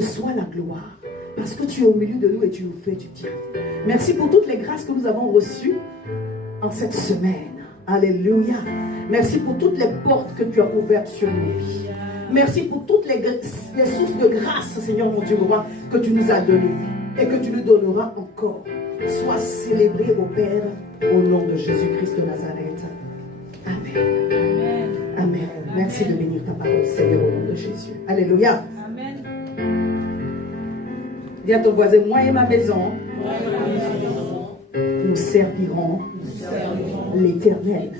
reçois la gloire. Parce que tu es au milieu de nous et tu nous fais du bien. Merci pour toutes les grâces que nous avons reçues en cette semaine. Alléluia. Merci pour toutes les portes que tu as ouvertes sur nos vies. Merci pour toutes les sources de grâce, Seigneur mon Dieu, roi, que tu nous as données et que tu nous donneras encore. Sois célébré au Père, au nom de Jésus-Christ de Nazareth. Amen. Amen. Amen. Merci de bénir ta parole, Seigneur, au nom de Jésus. Alléluia. Amen. Dis à ton voisin, moi et ma maison, nous servirons l'Éternel.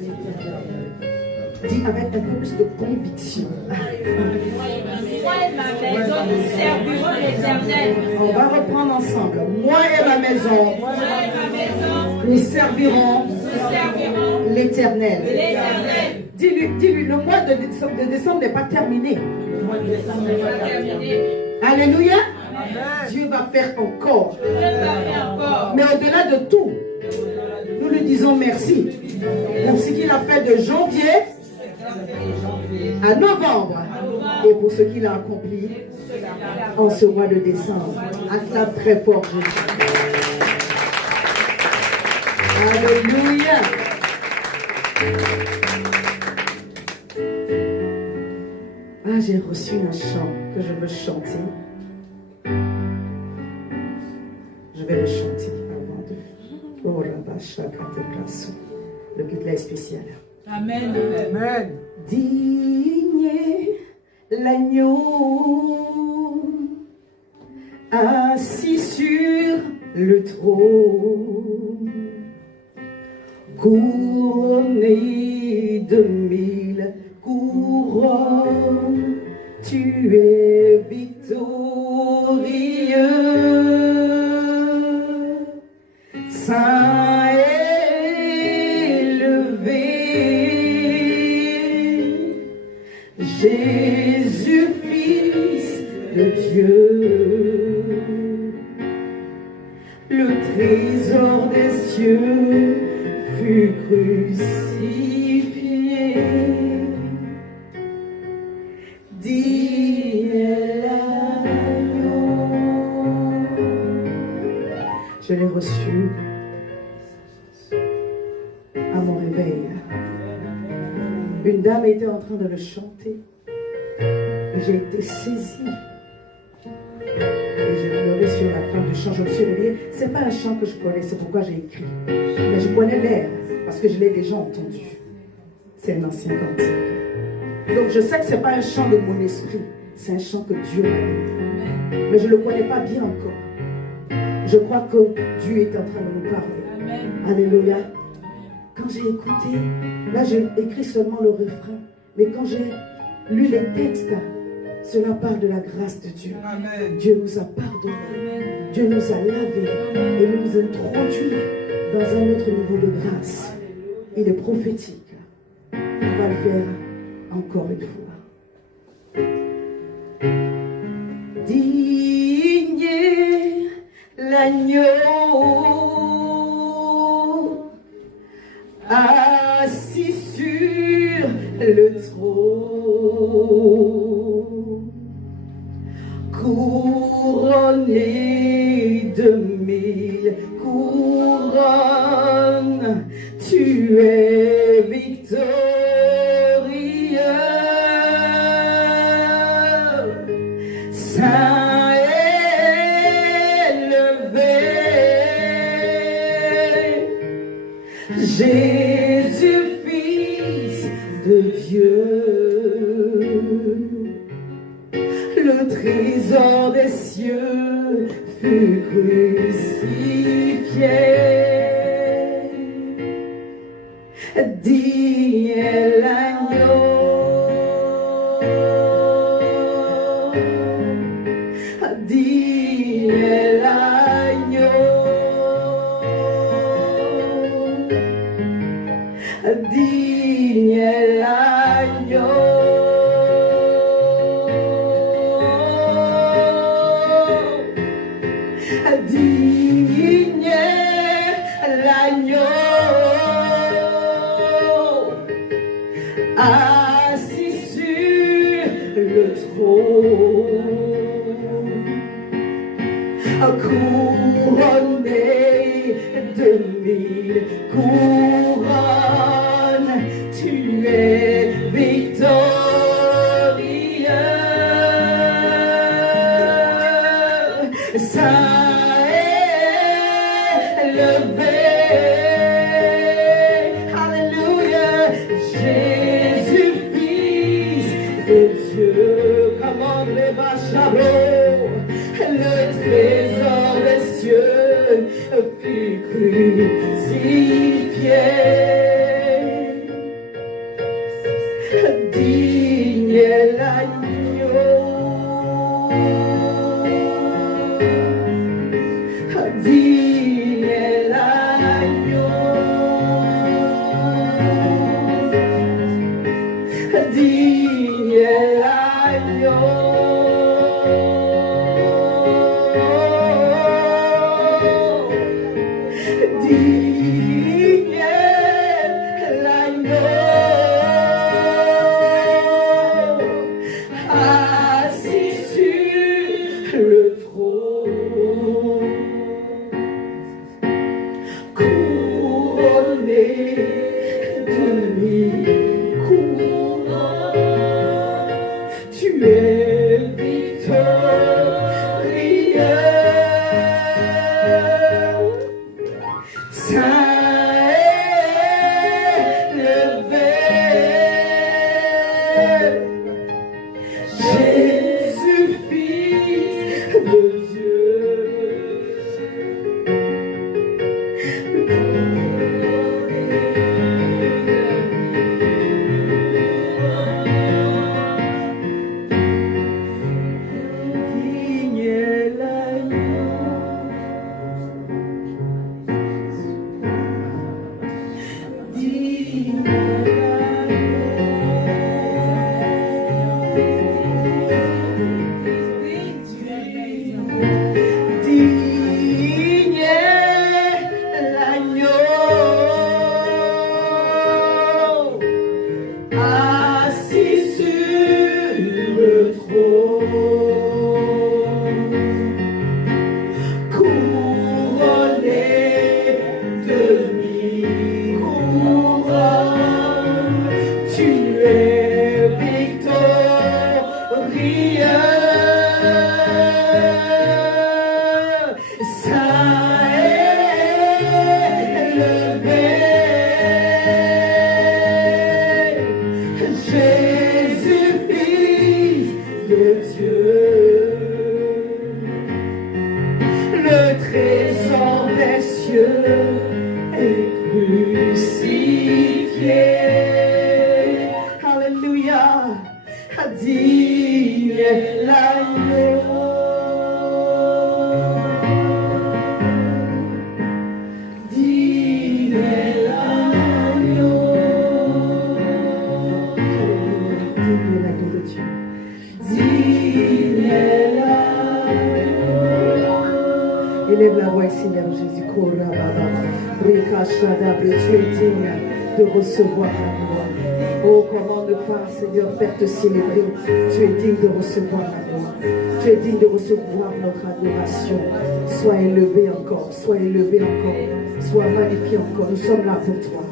Dis avec un peu plus de conviction. Moi et ma maison, nous servirons l'Éternel. On va reprendre ensemble. Moi et ma maison, nous servirons l'Éternel. Dis-lui, le mois de décembre n'est pas terminé. Alléluia. Dieu va faire encore. Mais au-delà de tout, nous lui disons merci pour ce qu'il a fait de janvier à novembre et pour ce qu'il a accompli en ce mois de décembre. Acclame très fort Jésus. Alléluia. Ah, j'ai reçu un chant que je veux chanter. Je vais le chanter avant de... Oh, le culte spécial. Amen. Amen. Digne l'agneau assis sur le trône, couronné de 1000 couronnes, tu es victorieux, saint élevé, Jésus, Fils de Dieu, le trésor des cieux fut crucifié. Dis l'agneau. Je l'ai reçu à mon réveil. Une dame était en train de le chanter. Et j'ai été saisie. Et j'ai pleuré sur la fin du chant. Je me suis réveillée. Ce n'est pas un chant que je connais, c'est pourquoi j'ai écrit. Mais je connais l'air, parce que je l'ai déjà entendu. C'est un ancien cantique. Donc je sais que ce n'est pas un chant de mon esprit. C'est un chant que Dieu m'a donné. Mais je ne le connais pas bien encore. Je crois que Dieu est en train de nous parler. Alléluia. Quand j'ai écouté, là j'ai écrit seulement le refrain. Mais quand j'ai lu les textes, cela parle de la grâce de Dieu. Amen. Dieu nous a pardonné. Dieu nous a lavé et nous introduit dans un autre niveau de grâce. Il est prophétique. On va le faire encore une fois. Digne l'agneau assis sur le trône, couronné de 1000 couronnes, tu es victorieux, saint élevé, Jésus, Fils de Dieu, le trésor des cieux fut crucifié. Dis l'agneau, dis l'agneau, digne l'agneau, digne l'agneau, assis sur le trône, couronné de 1000 couronnes, tu es victorieux. Saint est levé. Alléluia. Jésus, Fils de Dieu, commande les bachabos, le trésor des cieux fut crucifié. Digne est l'agneau, digne est l'agneau, digne est l'agneau. Digne est l'agneau, assis sur le trône, couronné de 1000 couronnes, tu es victorieux. Saint est levé. Jésus, Fils de Dieu. Digne est l'agneau. Digne est l'agneau, assis sur le trône, couronné de 1000 couronnes, tu es victorieux. Saint est levé. Jésus, Fils de Dieu, le trésor des cieux est crucifié. Alléluia. Digne est l'agneau, digne est l'agneau, digne est l'agneau de Dieu, digne est l'agneau. Élève la voix, Seigneur Jésus. Tu es digne de recevoir la gloire. Oh, comment ne pas, Seigneur, faire te célébrer. Tu es digne de recevoir la gloire. Tu es digne de recevoir notre adoration. Sois élevé encore, sois élevé encore, sois magnifié encore. Nous sommes là pour toi.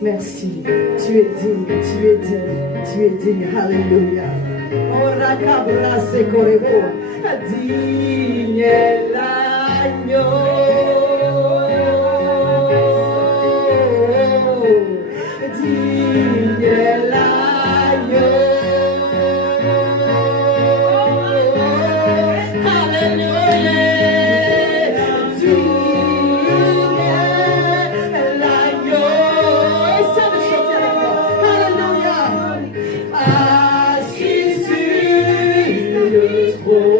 Merci. Tu es digne, tu es digne, tu es digne. Alléluia. Oh, rakabra se korebo. Digne est l'agneau. Digne est l'agneau. Alléluia. Digne est l'agneau. Essaie de chanter avec moi. Alléluia. Assis sur le trône.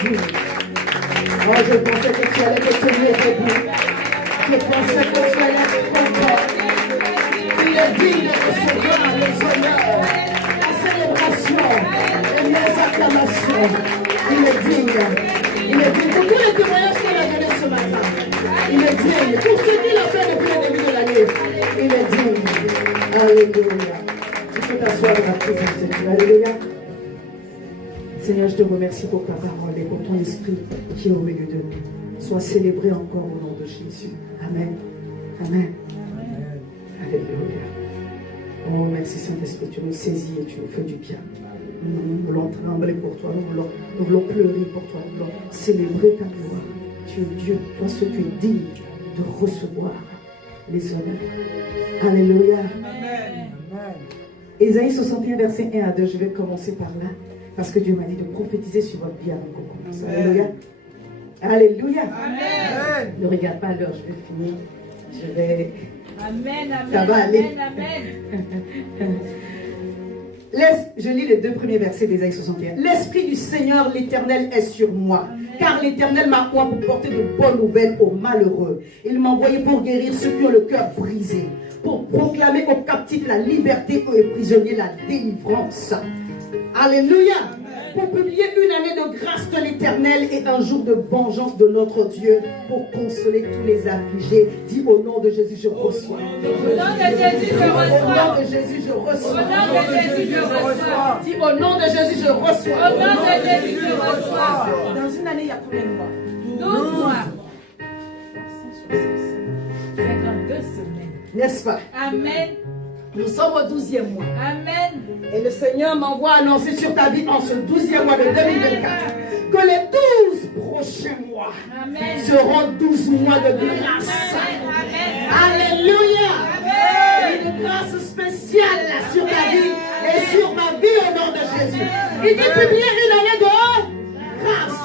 digne. Oh, je pensais que tu allais te tenir debout. Je pensais que tu allais être content. Il est digne de recevoir les honneurs, la célébration et les acclamations. Il est digne. Il est digne. Pour tous les témoignages qu'il a donnés ce matin, il est digne. Pour ce qu'il a fait depuis le début de l'année, il est digne. Alléluia. Tu peux t'asseoir dans la présence de Dieu. Alléluia. Seigneur, je te remercie pour ta parole et pour ton esprit qui est au milieu de nous. Sois célébré encore au nom de Jésus. Amen. Amen. Alléluia. Oh, merci Saint-Esprit, tu nous saisis et tu nous fais du bien. Nous voulons trembler pour toi, nous voulons pleurer pour toi, nous voulons célébrer ta gloire. Tu es Dieu, toi seul tu es digne de recevoir les honneurs. Alléluia. Amen. Ésaïe 61, verset 1 à 2, je vais commencer par là, parce que Dieu m'a dit de prophétiser sur votre vie avant qu'on commence. Alléluia. Alléluia. Amen. Ne regarde pas l'heure, je vais finir. Je vais... Amen, amen, Ça va aller. amen. Je lis les 2 premiers versets d'Ésaïe 61. L'Esprit du Seigneur, l'Éternel, est sur moi. Amen. Car l'Éternel m'a oint pour porter de bonnes nouvelles aux malheureux. Il m'a envoyé pour guérir ceux qui ont le cœur brisé, pour proclamer aux captifs la liberté et aux prisonniers la délivrance. Alléluia. Pour publier une année de grâce de l'Éternel et un jour de vengeance de notre Dieu, pour consoler tous les affligés. Dis au nom de Jésus, je reçois. Au nom de Jésus, je Au nom reçois. de Jésus, je Au reçois. nom de Jésus, je reçois. Dis au nom de Jésus, je reçois. Au nom de Jésus, je reçois. Dans une année, il y a combien de mois? 12 mois. 52 semaines. N'est-ce pas? Amen. Nous sommes au 12e mois. Amen. Et le Seigneur m'envoie annoncer sur ta vie en ce 12e mois de 2024 que les 12 prochains mois Amen. seront 12 mois de grâce. Amen. Alléluia. Une grâce spéciale sur ta vie et sur ma vie au nom de Jésus. Il dit publier une année de grâce.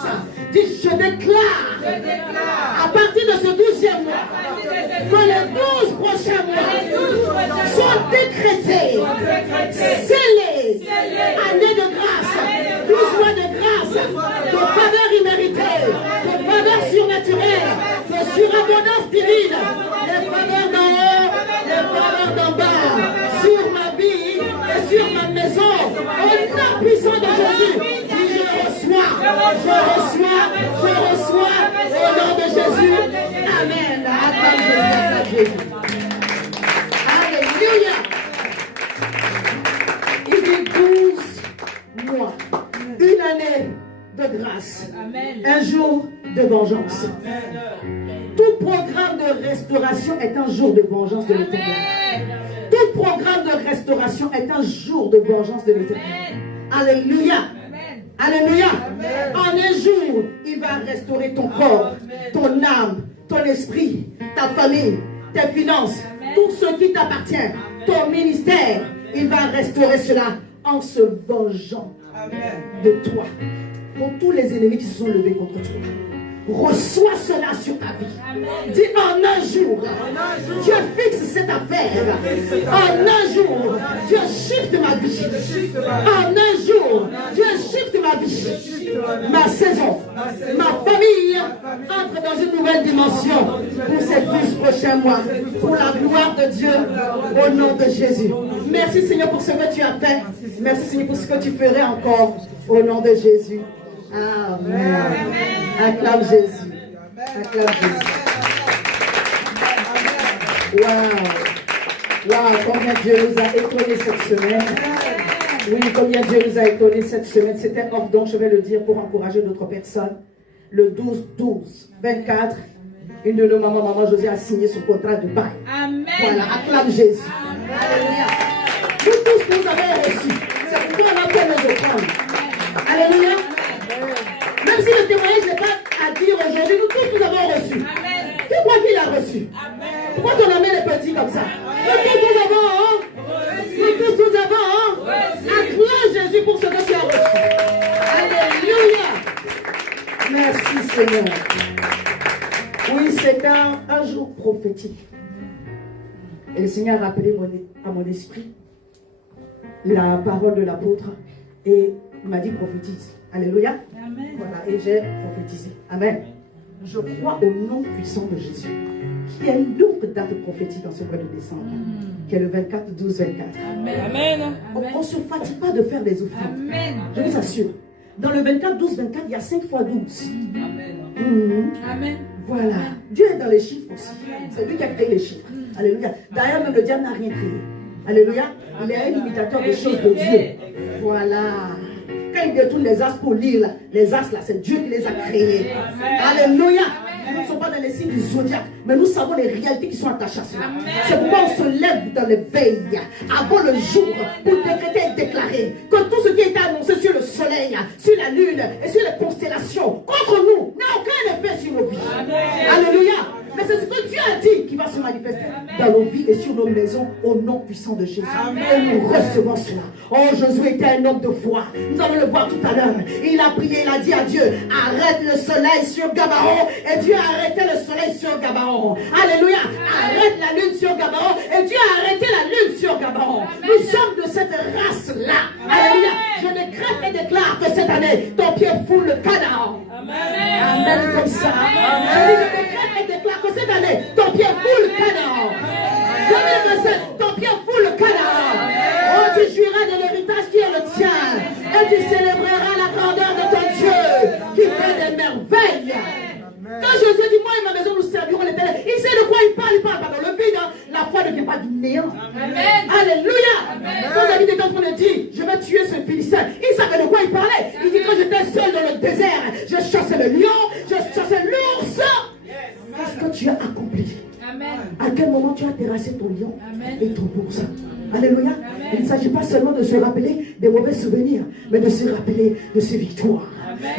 Dis, je déclare à partir de ce 12e mois que les 12 prochains mois sont décrétés, scellés, année de grâce, 12 mois de grâce, de faveur imméritée, de faveur surnaturelle, de surabondance divine, les faveurs d'en haut, les faveurs d'en bas, sur ma vie et sur ma maison, au nom puissant de Jésus. Dis, je reçois, au nom de Jésus. Amen. Acclame Jésus. Alléluia. Il dit 12 mois, une année de grâce, Amen. un jour de vengeance. Tout programme de restauration est un jour de vengeance de l'Éternel. Tout programme de restauration est un jour de vengeance de l'Éternel. Alléluia. Alléluia. En un jour, il va restaurer ton corps, ton âme, ton esprit, ta famille, tes finances, tout ce qui t'appartient, ton ministère. Il va restaurer cela en se vengeant de toi. Pour tous les ennemis qui se sont levés contre toi. Reçois cela sur ta vie. Dis en un jour, Dieu fixe cette affaire. En un jour, Dieu shift ma vie. En un jour, Dieu shift ma vie. Ma saison, ma famille entre dans une nouvelle dimension pour ces 12 prochains mois. Pour la gloire de Dieu, au nom de Jésus. Merci Seigneur pour ce que tu as fait. Merci Seigneur pour ce que tu ferais encore au nom de Jésus. Amen. Acclame Jésus. Acclame Jésus. Waouh, combien Dieu nous a étonnés cette semaine. Oui, combien Dieu nous a étonnés cette semaine. C'était off, donc je vais le dire pour encourager d'autres personnes. Le 12-12-24, une de nos maman José a signé son contrat de bail. Amen. Voilà, acclame Jésus. Alléluia. Nous tous, nous avons reçu. C'est pourquoi on a fait nos offrandes. Alléluia. Même si le témoignage n'est pas à dire aujourd'hui, nous tous nous avons reçu. Amen. Qui croit qu'il a reçu? Pourquoi ton amène les petits comme ça? Nous tous nous avons, nous tous nous avons, acclame Jésus pour ce que tu as reçu. Alléluia. Merci Seigneur. Oui, c'est un jour prophétique. Et le Seigneur a rappelé à mon esprit la parole de l'apôtre. Et Il m'a dit prophétise. Alléluia. Amen. Voilà, et j'ai prophétisé. Amen. Je crois au nom puissant de Jésus, qui est une autre date prophétique dans ce mois de décembre, qui est le 24, 12, 24. Amen. On ne se fatigue pas de faire des offrandes. Amen. Je vous assure. Dans le 24, 12, 24, il y a 5 fois 12. Mhm. Amen. Voilà. Dieu est dans les chiffres aussi. C'est lui qui a créé les chiffres. Alléluia. D'ailleurs, même le diable n'a rien créé. Alléluia. Il est un imitateur des choses de Dieu. Voilà. Quand il détourne les as pour lire, là, les as là, c'est Dieu qui les a créés. Alléluia. Nous ne sommes pas dans les signes du zodiaque, mais nous savons les réalités qui sont attachées à cela. C'est pourquoi on se lève dans les veilles, avant le jour, pour décréter et déclarer que tout ce qui est annoncé sur le soleil, sur la lune et sur les constellations, contre nous, n'a aucun effet sur nos vies. Alléluia. Mais c'est ce que Dieu a dit qui va se manifester dans nos vies et sur nos maisons au nom puissant de Jésus. Et nous recevons cela. Oh, Josué était un homme de foi. Nous allons le voir tout à l'heure. Il a prié, il a dit à Dieu, arrête le soleil sur Gabaon. Et Dieu a arrêté le soleil sur Gabaon. Alléluia. Arrête la lune sur Gabaon. Et Dieu a arrêté la lune sur Gabaon. Nous sommes de cette race-là. Alléluia. Je décrète et déclare que cette année, ton pied foule le Canaan. Amen comme ça. Je décrète et déclare que cette année, ton pied foule le Canaan. 2027, ton pied foule le Canaan. Oh, tu jouiras de l'héritage qui est le tien. Et tu célébreras la grandeur de ton Dieu qui fait des merveilles. Quand Jésus dit, moi et ma maison, nous servirons l'Éternel, il sait de quoi il parle pas dans le vide. Hein. La foi ne vient pas du néant. Amen. Alléluia. Quand David était en train de dire, je vais tuer ce Philistin, il savait de quoi il parlait. Il dit, quand j'étais seul dans le désert, je chassais le lion, je chassais l'ours. Qu'est-ce que tu as accompli? Amen. À quel moment tu as terrassé ton lion Amen. et ton ours? Alléluia. Il ne s'agit pas seulement de se rappeler des mauvais souvenirs, mais de se rappeler de ses victoires,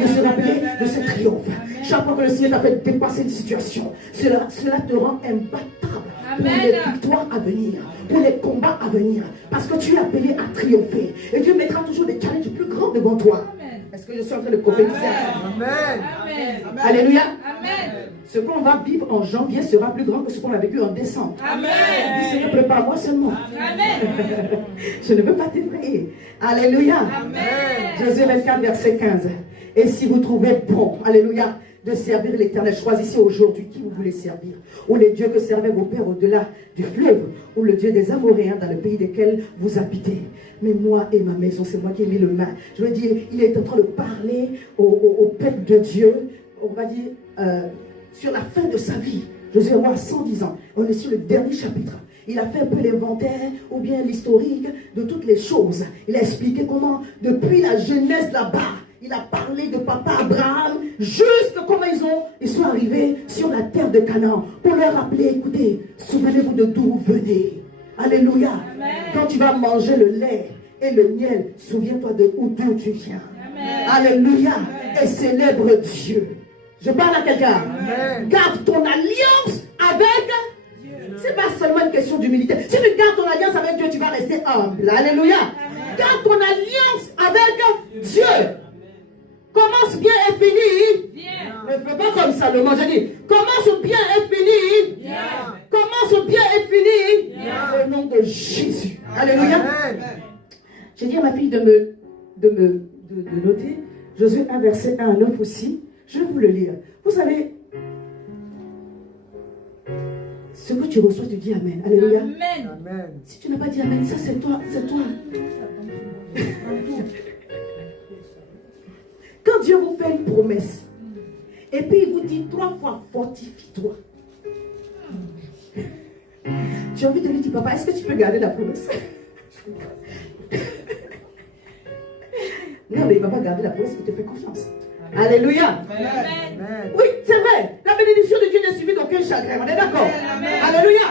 de se rappeler de ses triomphes. Chaque fois que le Seigneur t'a fait dépasser une situation, cela te rend imbattable pour les victoires à venir, pour les combats à venir, parce que tu es appelé à triompher. Et Dieu mettra toujours des challenges plus grands devant toi. Est-ce que je suis en train de prophétiser? Amen. Amen. Alléluia. Amen. Ce qu'on va vivre en janvier sera plus grand que ce qu'on a vécu en décembre. Amen. Dis, Seigneur, prépare-moi seulement. Amen. Je ne veux pas t'effrayer. Alléluia. Amen. Josué 24, verset 15. Et si vous trouvez bon, alléluia, de servir l'Éternel, choisissez aujourd'hui qui vous voulez servir. Ou les dieux que servaient vos pères au-delà du fleuve, ou le Dieu des Amoréens dans le pays desquels vous habitez. Mais moi et ma maison, c'est moi qui ai mis le main. Je veux dire, il est en train de parler au peuple de Dieu, on va dire, sur la fin de sa vie. Josué a 110 ans. On est sur le dernier chapitre. Il a fait un peu l'inventaire ou bien l'historique de toutes les choses. Il a expliqué comment, depuis la jeunesse là-bas, il a parlé de papa Abraham, juste comment ils sont arrivés sur la terre de Canaan, pour leur rappeler, écoutez, souvenez-vous de d'où vous venez. Alléluia. Amen. Quand tu vas manger le lait et le miel, souviens-toi de d'où tu viens. Amen. Alléluia. Et célèbre Dieu. Je parle à quelqu'un. Garde ton alliance avec Dieu. C'est pas seulement une question d'humilité. Si tu gardes ton alliance avec Dieu, tu vas rester humble. Alléluia. Garde ton alliance avec Dieu. Commence bien et finis. Bien. Ne fais pas comme Salomon. Je dis, commence bien et finis. Bien. Commence bien et finis. Bien. Au nom de Jésus. Alléluia. Amen. J'ai dit à ma fille de noter Josué 1, verset 1 à 9 aussi. Je vais vous le lire. Vous savez, ce que tu reçois, tu dis Amen. Alléluia. Amen. Amen. Si tu n'as pas dit Amen, ça c'est toi. C'est toi. Quand Dieu vous fait une promesse, et puis il vous dit 3 fois, fortifie-toi. J'ai envie de lui dire, papa, est-ce que tu peux garder la promesse? Non, mais il ne va pas garder la promesse, il te fait confiance. Alléluia. Amen. Oui, c'est vrai. La bénédiction de Dieu n'est suivie d'aucun chagrin. On est d'accord? Alléluia.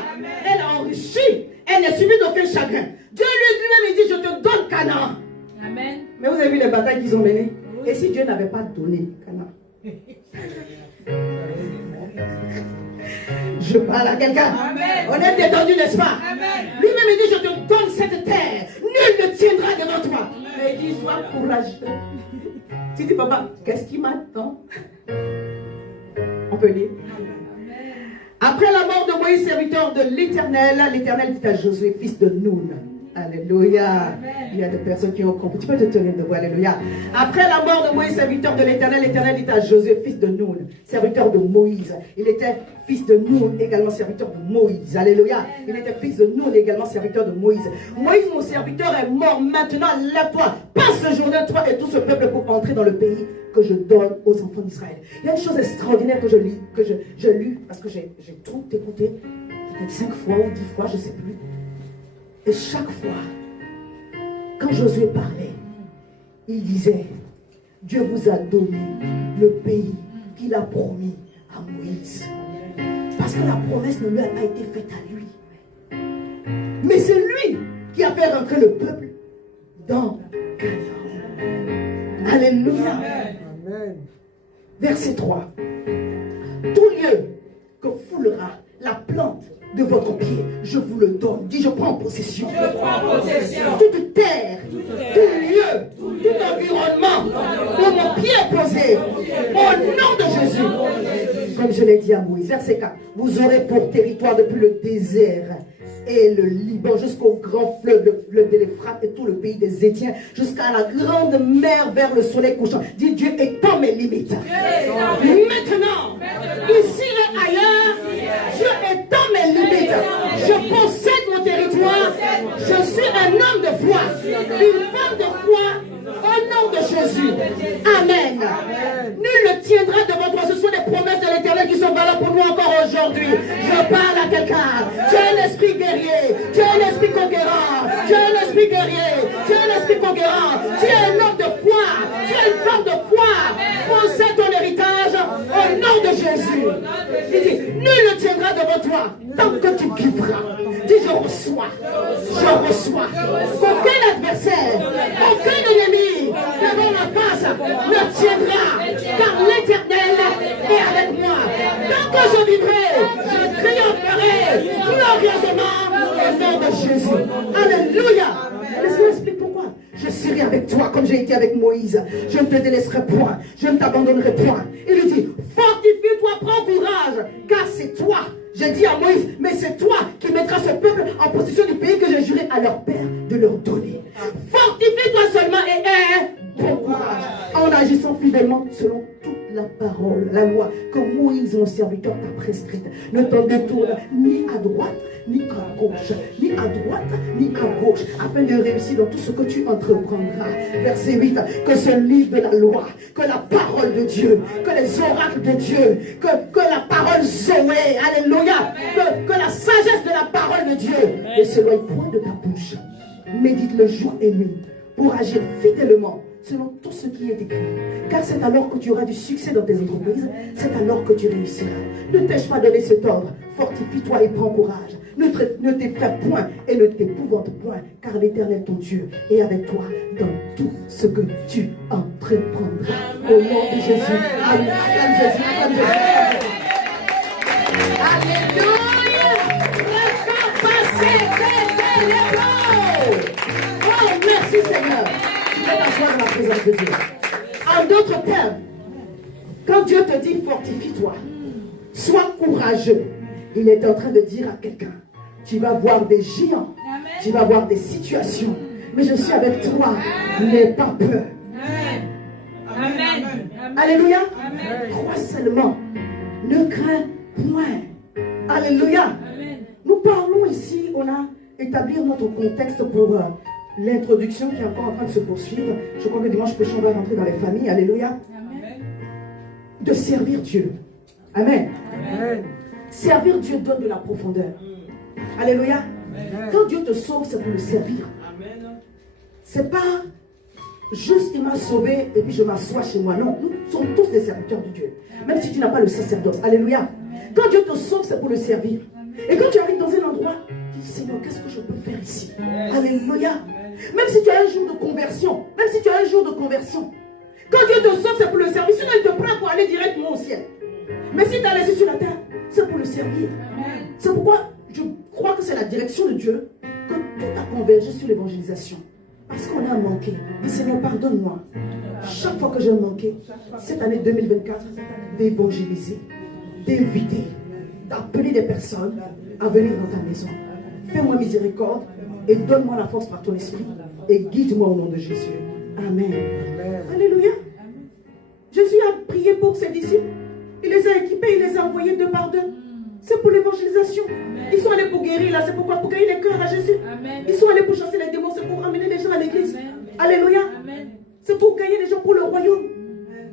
Elle enrichit. Elle n'est suivie d'aucun chagrin. Dieu lui-même, il dit, je te donne Canaan. Amen. Mais vous avez vu les batailles qu'ils ont menées? Et si Dieu n'avait pas donné Canaan? Je parle à quelqu'un. Amen. On est détendu, n'est-ce pas? Amen. Lui-même, il dit, je te donne cette terre. Nul ne tiendra devant toi. Mais il dit, sois courageux. Tu dis, papa, qu'est-ce qui m'attend? On peut lire. Après la mort de Moïse, serviteur de l'Éternel, l'Éternel dit à Josué, fils de Nun. Alléluia. Il y a des personnes qui ont compris. Tu peux te tenir debout. Alléluia. Après la mort de Moïse, serviteur de l'Éternel, l'Éternel dit à Josué, fils de Nun, serviteur de Moïse. Il était fils de Nun, également serviteur de Moïse. Alléluia. Il était fils de Nun, également serviteur de Moïse. Moïse, mon serviteur, est mort. Maintenant, lève-toi. Passe ce journée, toi et tout ce peuple, pour entrer dans le pays que je donne aux enfants d'Israël. Il y a une chose extraordinaire que je lis, que je lus, parce que j'ai tout écouté, peut-être 5 fois ou 10 fois, je ne sais plus. Et chaque fois, quand Josué parlait, il disait, Dieu vous a donné le pays qu'il a promis à Moïse. Parce que la promesse ne lui a pas été faite à lui. Mais c'est lui qui a fait rentrer le peuple dans Canaan. Alléluia. Amen. Verset 3. Tout lieu que foulera la plante de votre pied, je vous le donne. Dis, je prends possession. Je prends possession. Toute terre, tout lieu, tout environnement où mon pied est posé, au nom de Jésus. Comme je l'ai dit à Moïse, verset 4. Vous aurez pour territoire depuis le désert et le Liban jusqu'au grand fleuve, le de l'Euphrate et tout le pays des Étiens, jusqu'à la grande mer vers le soleil couchant. Dis, Dieu étend mes limites. Maintenant, ici et ailleurs, Dieu étend mes limites. Je possède mon territoire. Je suis un homme de foi, une femme de foi. Au nom de Jésus. Amen. Nul ne tiendra devant toi. Ce sont des promesses de l'Éternel qui sont valables pour nous encore aujourd'hui. Je parle à quelqu'un. Tu es un esprit guerrier. Tu es un esprit conquérant. Tu es un esprit guerrier. Tu es un esprit conquérant. Tu es un homme de foi. Tu es une femme de foi. Possède ton héritage au nom de Jésus. Il dit, nul ne tiendra devant toi tant que tu vivras. Dis, je reçois. Je reçois. Aucun adversaire, aucun ennemi devant ma face ne tiendra, car l'Éternel est avec moi. Tant que je vivrai, je triompherai glorieusement au nom de Jésus. Alléluia. Laisse-moi expliquer pourquoi. Je serai avec toi comme j'ai été avec Moïse. Je ne te délaisserai point. Je ne t'abandonnerai point. Il lui dit, fortifie-toi, prends courage, car c'est toi. J'ai dit à Moïse, mais c'est toi qui mettras ce peuple en possession du pays que j'ai juré à leur père de leur donner. Fortifie-toi seulement et aie bon courage, en agissant fidèlement selon toute la parole, la loi que Moïse, mon serviteur, t'a prescrite. Ne t'en détourne ni à droite, ni à gauche, ni à droite, ni à gauche, afin de réussir dans tout ce que tu entreprendras. Verset 8, que ce livre de la loi, que la parole de Dieu, que les oracles de Dieu, que la parole Zoé, alléluia, que la sagesse de la parole de Dieu ne s'éloigne point de ta bouche. Médite le jour et nuit pour agir fidèlement selon tout ce qui est écrit. Car c'est alors que tu auras du succès dans tes entreprises, c'est alors que tu réussiras. Ne t'ai-je pas donné cet ordre? Fortifie-toi et prends courage. Ne t'effraie point et ne t'épouvante point, car l'Éternel ton Dieu est avec toi dans tout ce que tu entreprendras. Au nom de Jésus. Amen. Acclame Jésus. Acclame Jésus. Alléluia. Laisse-moi passer. Oh, merci Seigneur. Je vais m'asseoir dans la présence de Dieu. En d'autres termes, quand Dieu te dit fortifie-toi, sois courageux, il est en train de dire à quelqu'un, tu vas voir des géants, tu vas voir des situations, mais je suis avec toi, n'aie pas peur. Amen. Alléluia. Amen. Crois seulement, ne crains point. Alléluia. Amen. Nous parlons ici, on a établi notre contexte pour l'introduction qui est encore en train de se poursuivre. Je crois que dimanche prochain, on va rentrer dans les familles. Alléluia. Amen. De servir Dieu. Amen. Amen. Servir Dieu donne de la profondeur. Alléluia. Quand Dieu te sauve, c'est pour le servir. C'est pas juste il m'a sauvé et puis je m'assois chez moi. Non, nous sommes tous des serviteurs de Dieu. Même si tu n'as pas le sacerdoce. Alléluia. Quand Dieu te sauve, c'est pour le servir. Et quand tu arrives dans un endroit, tu dis Seigneur, qu'est-ce que je peux faire ici? Alléluia. Même si tu as un jour de conversion, quand Dieu te sauve, c'est pour le servir. Sinon, il te prend pour aller directement au ciel. Mais si tu as laissé sur la terre, c'est pour le servir. C'est pourquoi je crois que c'est la direction de Dieu que tout a convergé sur l'évangélisation. Parce qu'on a manqué. Dis Seigneur, pardonne-moi. Chaque fois que j'ai manqué, cette année 2024, d'évangéliser, d'inviter, d'appeler des personnes à venir dans ta maison. fais-moi miséricorde et donne-moi la force par ton esprit et guide-moi au nom de Jésus. Amen. Alléluia. Jésus a prié pour ses disciples. Il les a équipés, il les a envoyés deux par deux. C'est pour l'évangélisation. Ils sont allés pour guérir là, c'est pourquoi? Pour gagner les cœurs à Jésus. Ils sont allés pour chasser les démons, c'est pour amener les gens à l'église. Alléluia. C'est pour gagner les gens pour le royaume.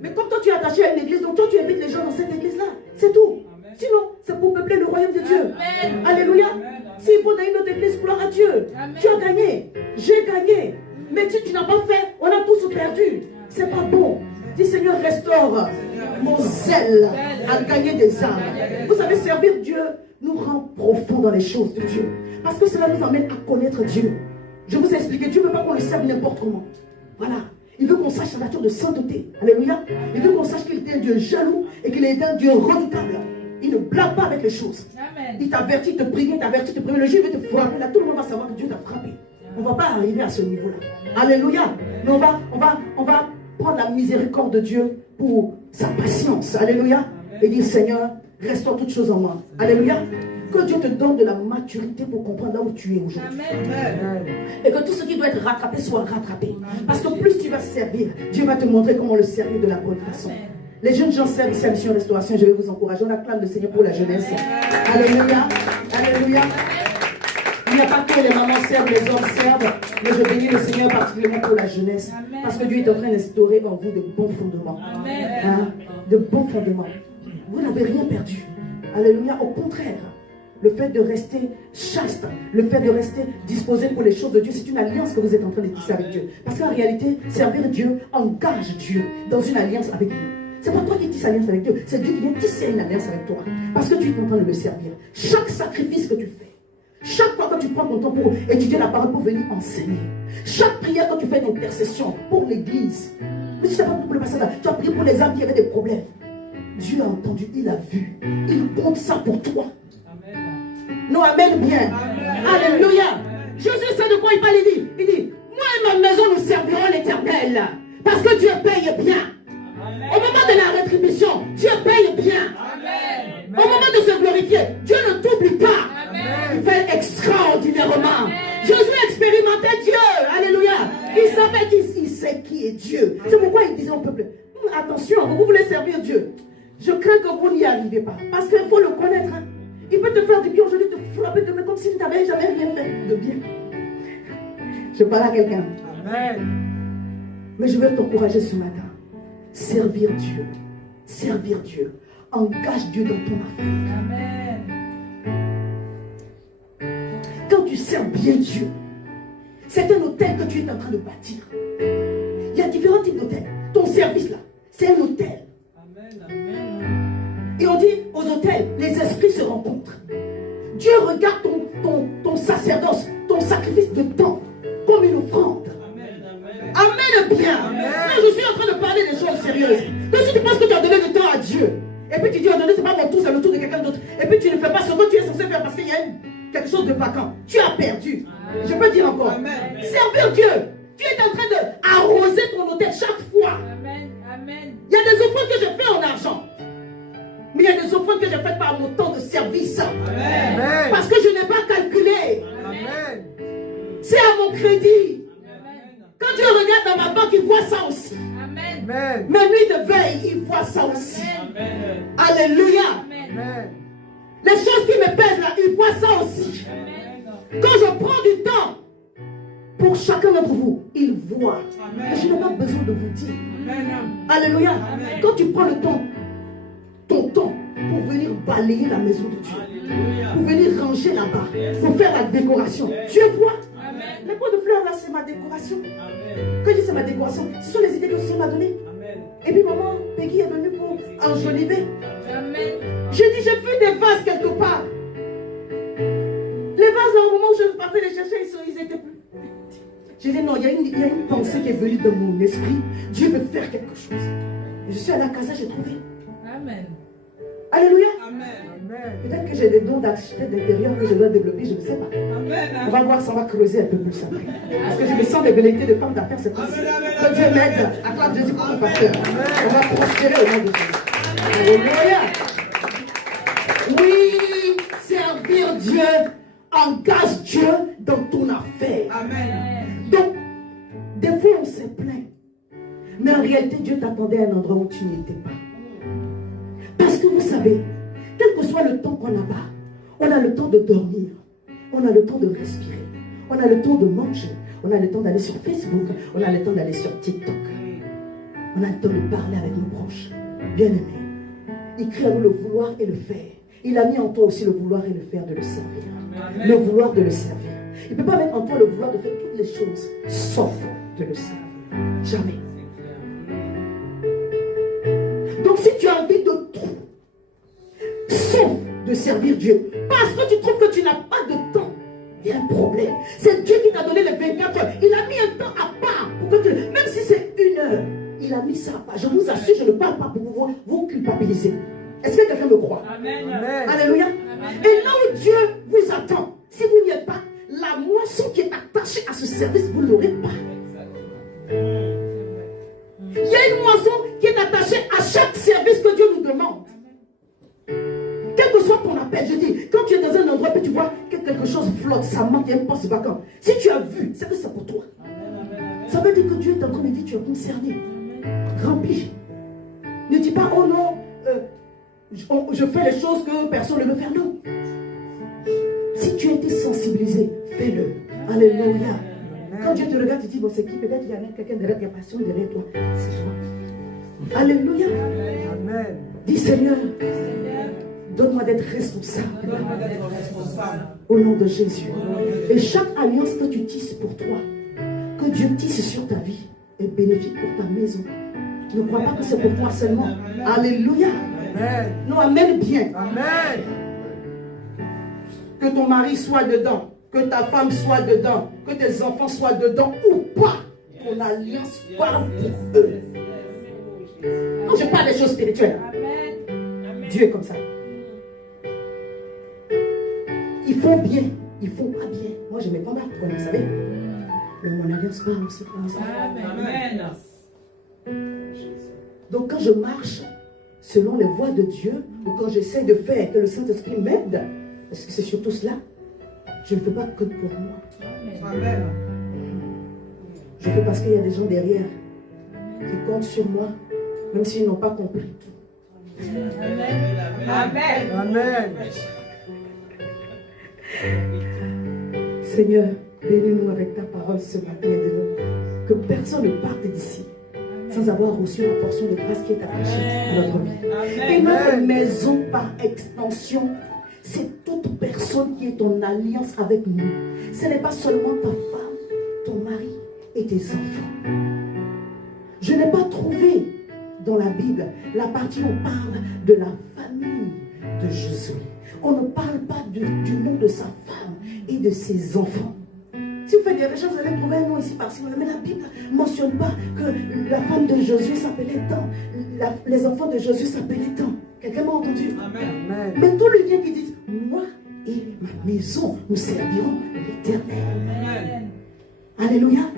Mais comme toi tu es attaché à une église, donc toi tu invites les gens dans cette église-là. C'est tout. Sinon, c'est pour peupler le royaume de Dieu. Alléluia. S'il faut dans une autre église, gloire à Dieu. Tu as gagné. J'ai gagné. Mais si tu n'as pas fait, on a tous perdu. C'est pas bon. Dis Seigneur, restaure mon zèle à gagner des âmes. Vous savez, servir Dieu nous rend profond dans les choses de Dieu. Parce que cela nous amène à connaître Dieu. Je vous ai expliqué, Dieu ne veut pas qu'on le serve n'importe comment. Voilà. Il veut qu'on sache sa nature de sainteté. Alléluia. Il veut qu'on sache qu'il est un Dieu jaloux et qu'il est un Dieu redoutable. Il ne blague pas avec les choses. Il t'avertit, il te prévient, il te prévient. Le Dieu veut te frapper. Là, tout le monde va savoir que Dieu t'a frappé. On ne va pas arriver à ce niveau-là. Alléluia. Mais on va prendre la miséricorde de Dieu pour sa patience. Alléluia. Et dire, Seigneur, restaure toutes choses en moi. Alléluia. Que Dieu te donne de la maturité pour comprendre là où tu es aujourd'hui. Et que tout ce qui doit être rattrapé soit rattrapé. Parce que plus tu vas servir, Dieu va te montrer comment le servir de la bonne façon. Les jeunes gens servent ici à Mission Restauration. Je vais vous encourager. On acclame le Seigneur pour la jeunesse. Alléluia. Alléluia. Il n'y a pas que les mamans servent, les hommes servent. Mais je bénis le Seigneur particulièrement pour la jeunesse. Parce que Dieu est en train d'instaurer en vous de bons fondements. Hein? De bons fondements. Vous n'avez rien perdu. Alléluia. Au contraire. Le fait de rester chaste, le fait de rester disposé pour les choses de Dieu, c'est une alliance que vous êtes en train de tisser avec Dieu. Parce qu'en réalité, servir Dieu engage Dieu dans une alliance avec nous. C'est pas toi qui tisses alliance avec Dieu, c'est Dieu qui vient tisser une alliance avec toi. Parce que tu es en train de le servir. Chaque sacrifice que tu fais, chaque fois que tu prends ton temps pour étudier la parole, pour venir enseigner, chaque prière que tu fais d'intercession pour l'église, mais si tu n'as pas pour le passage là, tu as prié pour les âmes qui avaient des problèmes. Dieu a entendu, il a vu, il compte ça pour toi. Non, amen bien. Alléluia. Jésus sait de quoi il parle, il dit, moi et ma maison nous servirons l'Éternel. Parce que Dieu paye bien. Au moment de la rétribution, Dieu paye bien. Au moment de se glorifier, Dieu ne t'oublie pas. Il fait extraordinairement. Jésus expérimentait Dieu. Alléluia. Il savait qu'il sait qui est Dieu. C'est pourquoi il disait au peuple, attention, vous voulez servir Dieu. Je crains que vous n'y arrivez pas. Parce qu'il faut le connaître. Il peut te faire du bien aujourd'hui, te frapper de main comme s'il n'avait jamais rien fait de bien. Je parle à quelqu'un. Amen. Mais je veux t'encourager ce matin. Servir Dieu. Servir Dieu. Engage Dieu dans ton affaire. Amen. Quand tu sers bien Dieu, c'est un hôtel que tu es en train de bâtir. Il y a différents types d'hôtels. Ton service là, c'est un hôtel. Et on dit aux hôtels, les esprits se rencontrent. Dieu regarde ton sacerdoce, ton sacrifice de temps, comme une offrande. Amen bien. Là, je suis en train de parler des choses sérieuses. Donc si tu penses que tu as donné le temps à Dieu, et puis tu dis, oh, non, c'est pas mon tour, c'est le tour de quelqu'un d'autre, et puis tu ne fais pas ce que tu es censé faire parce qu'il y a quelque chose de vacant, tu as perdu. Je peux dire encore, servir Dieu. Tu es en train d'arroser ton hôtel chaque fois. Il y a des offrandes que je fais en argent. Mais il y a des offrandes que j'ai faites par mon temps de service. Amen. Parce que je n'ai pas calculé. Amen. C'est à mon crédit. Amen. Quand Dieu regarde dans ma banque, il voit ça aussi. Amen. Mes nuits de veille, il voit ça aussi. Amen. Alléluia. Amen. Les choses qui me pèsent là, il voit ça aussi. Amen. Quand je prends du temps pour chacun d'entre vous, il voit. Amen. Je n'ai pas besoin de vous dire. Amen. Alléluia. Amen. Quand tu prends le temps, ton temps pour venir balayer la maison de Dieu, Alléluia. Pour venir ranger là-bas, pour faire la décoration. Dieu voit. Les pots de fleurs là, c'est ma décoration. Amen. Quand je dis c'est ma décoration, ce sont les idées que Dieu m'a données. Amen. Et puis maman Peggy est venue pour enjoliver. J'ai dit, j'ai vu des vases quelque part. Les vases là, au moment où je partais les chercher, ils étaient plus. J'ai dit non, il y a une pensée qui est venue dans mon esprit. Dieu veut faire quelque chose. Et je suis allée à casa, j'ai trouvé. Amen. Alléluia. Amen. Peut-être que j'ai des dons d'architecte d'intérieur que je dois développer, je ne sais pas. Amen. On va voir, ça va creuser un peu plus après. Parce que je me sens des velléités de femme d'affaires, c'est possible. Que Dieu m'aide. Acclame Jésus pour mon pasteur. On va prospérer au nom de Jésus. Alléluia. Oui, servir Dieu engage Dieu dans ton affaire. Amen. Donc, des fois, on s'est plaint. Mais en réalité, Dieu t'attendait à un endroit où tu n'y étais pas. Parce que vous savez, quel que soit le temps qu'on a bas, on a le temps de dormir, on a le temps de respirer, on a le temps de manger, on a le temps d'aller sur Facebook, on a le temps d'aller sur TikTok, on a le temps de parler avec nos proches. Bien-aimés, il crée à nous le vouloir et le faire. Il a mis en toi aussi le vouloir et le faire de le servir. Amen. Le vouloir de le servir. Il ne peut pas mettre en toi le vouloir de faire toutes les choses, sauf de le servir. Jamais. Donc si tu as envie de tout, sauf de servir Dieu, parce que tu trouves que tu n'as pas de temps, il y a un problème. C'est Dieu qui t'a donné les 24 heures. Il a mis un temps à part pour que tu... Même si c'est 1 heure, il a mis ça à part. Je vous assure, je ne parle pas pour pouvoir vous culpabiliser. Est-ce que quelqu'un me croit? Amen. Amen. Alléluia. Et là où Dieu vous attend, si vous n'y êtes pas, la moisson qui est attachée à ce service, vous ne l'aurez pas. Il y a une moisson qui est attachée à chaque service que Dieu nous demande. Quel que soit ton appel, je dis, quand tu es dans un endroit et tu vois que quelque chose flotte, ça manque, il y a un poste vacant. Si tu as vu, c'est que c'est pour toi. Ça veut dire que Dieu est en train de dire, tu es concerné. Remplis. Ne dis pas, oh non, je fais les choses que personne ne veut faire. Non. Si tu as été sensibilisé, fais-le. Alléluia. Quand Dieu te regarde, tu dis, bon, c'est qui? Peut-être qu'il y a quelqu'un derrière qui a passion derrière toi. C'est toi. Alléluia. Amen. Dis, Seigneur, donne-moi d'être responsable. Donne-moi d'être responsable. Au nom de Jésus. Et chaque alliance que tu tisses pour toi, que Dieu tisse sur ta vie, est bénéfique pour ta maison. Ne crois pas que c'est pour toi seulement. Alléluia. Amen. Non, amène bien. Amen. Que ton mari soit dedans, que ta femme soit dedans, que tes enfants soient dedans ou pas. Ton alliance parle pour eux. Non, je parle des choses spirituelles. Dieu est comme ça. Il faut bien, il faut pas bien. Moi, je ne mets pas ma foi, vous savez. Mais mon alliance parle aussi pour mes enfants. Amen. Donc quand je marche selon les voies de Dieu, ou quand j'essaie de faire que le Saint-Esprit m'aide, parce que c'est surtout cela, je ne fais pas que pour moi. Amen. Je fais parce qu'il y a des gens derrière qui comptent sur moi, même s'ils n'ont pas compris tout. Amen. Amen. Seigneur, bénis-nous avec ta parole ce matin et de que personne ne parte d'ici sans avoir reçu la portion de grâce qui est attachée à notre vie. Et notre maison, par extension, c'est toute personne qui est en alliance avec nous. Ce n'est pas seulement ta femme, ton mari et tes enfants. Je n'ai pas trouvé dans la Bible la partie où on parle de la famille de Josué. On ne parle pas du nom de sa femme et de ses enfants. Si vous faites des recherches, vous allez trouver un nom ici par-ci. Mais la Bible ne mentionne pas que la femme de Josué s'appelait tant. Les enfants de Josué s'appelaient tant. Quelqu'un m'a entendu? Amen. Mais tous les liens qui disent, moi et ma maison, nous servirons l'Éternel. Alléluia.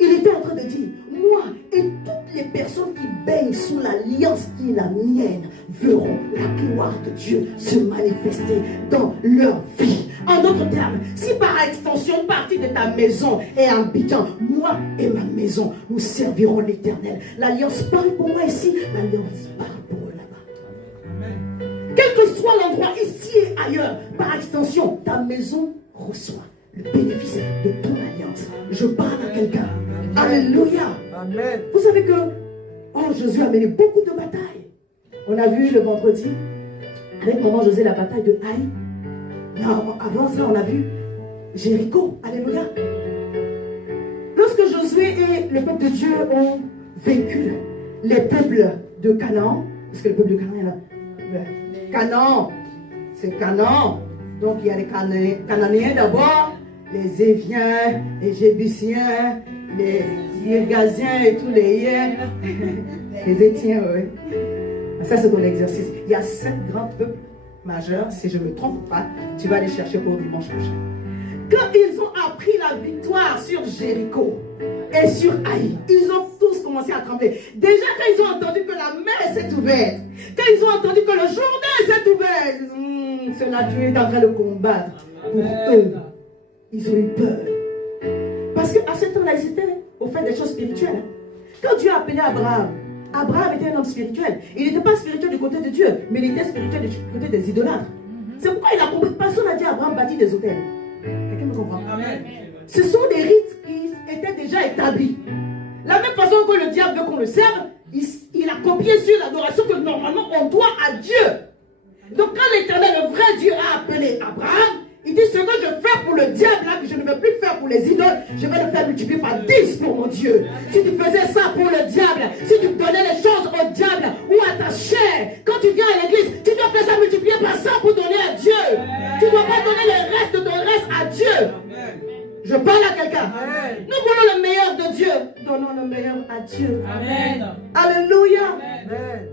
Il était en train de dire, moi et toutes les personnes qui baignent sous l'alliance qui est la mienne verront la gloire de Dieu se manifester dans leur vie. En d'autres termes, si par extension une partie de ta maison est habitant, moi et ma maison, nous servirons l'Éternel. L'alliance parle pour moi ici, l'alliance parle pour eux là-bas. Quel que soit l'endroit ici et ailleurs, par extension, ta maison reçoit le bénéfice de ton alliance. Je parle à quelqu'un. Alléluia. Amen. Vous savez que Josué a mené beaucoup de batailles. On a vu le vendredi, avec maman José, la bataille de Haï. Non, avant ça, on a vu Jéricho. Alléluia. Lorsque Josué et le peuple de Dieu ont vaincu les peuples de Canaan, parce que le peuple de Canaan est là. Canaan, c'est Canaan. Donc il y a les Cananéens d'abord, les Éviens, les Jébusiens, les Girgasiens et tous les Hier, les Étiens, oui. Ça c'est ton exercice. Il y a 7 grands peuples majeurs, si je ne me trompe pas, tu vas les chercher pour dimanche prochain. Quand ils ont appris la victoire sur Jéricho et sur Haï, ils ont tous commencé à trembler. Déjà quand ils ont entendu que la mer s'est ouverte, quand ils ont entendu que le Jourdain s'est ouvert, ils disent, cela, Dieu est en train de combattre pour eux. Ils ont eu peur. Parce qu'à ce temps-là, ils étaient au fait des choses spirituelles. Quand Dieu a appelé Abraham, Abraham était un homme spirituel. Il n'était pas spirituel du côté de Dieu, mais il était spirituel du côté des idolâtres. C'est pourquoi il a compris. Personne n'a dit à Abraham bâtit des hôtels. Quelqu'un me comprend? Amen. Ce sont des rites qui étaient déjà établis. La même façon que le diable veut qu'on le serve, il a copié sur l'adoration que normalement on doit à Dieu. Donc quand l'Éternel, le vrai Dieu, a appelé Abraham, il dit ce que je fais pour le diable, là, que je ne vais plus faire pour les idoles, je vais le faire multiplier par 10 pour mon Dieu. Si tu faisais ça pour le diable, si tu donnais les choses au diable ou à ta chair, quand tu viens à l'église, tu dois faire ça multiplier par 100 pour donner à Dieu. Tu ne dois pas donner le reste de ton reste à Dieu. Je parle à quelqu'un. Nous voulons le meilleur de Dieu. Donnons le meilleur à Dieu. Amen. Alléluia. Amen.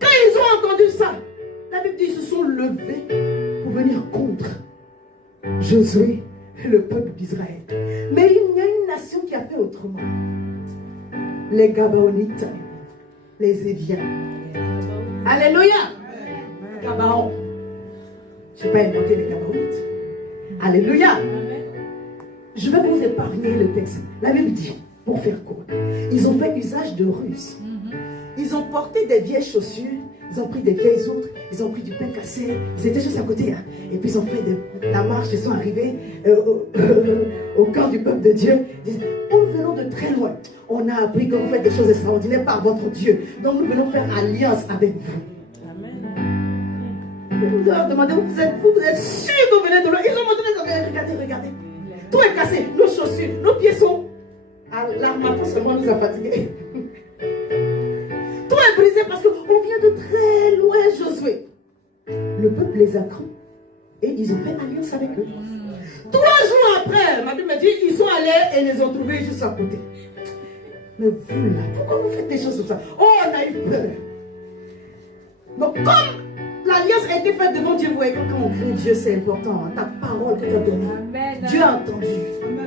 Quand ils ont entendu ça, la Bible dit qu'ils se sont levés pour venir contre Josué et le peuple d'Israël. Mais il y a une nation qui a fait autrement. Les Gabaonites, les Éviens. Alléluia. Gabaon. Je n'ai pas inventé les Gabaonites. Alléluia. Je vais vous épargner le texte. La Bible dit, pour faire court, ils ont fait usage de ruse. Ils ont porté des vieilles chaussures, ils ont pris des vieilles outres, ils ont pris du pain cassé, ils étaient juste à côté. Hein. Et puis ils ont fait la marche, ils sont arrivés au camp du peuple de Dieu. Ils disent, nous venons de très loin. On a appris que vous faites des choses extraordinaires par votre Dieu. Donc nous venons faire alliance avec vous. Amen. Vous leur demandez, vous êtes sûrs que vous venez de loin. Ils ont montré les oreilles, regardez, regardez. Tout est cassé, nos chaussures, nos pieds sont à l'armature seulement nous a fatigués. Tout est brisé parce qu'on vient de très loin, Josué. Le peuple les a cru et ils ont fait alliance avec eux. 3 jours après, ma Bible me dit, ils sont allés et les ont trouvés juste à côté. Mais vous là, pourquoi vous faites des choses comme ça? Oh, on a eu peur. Donc comme l'alliance a été faite devant Dieu, vous voyez, quand on crie Dieu, c'est important. Hein, ta parole que tu as donnée. Dieu a entendu.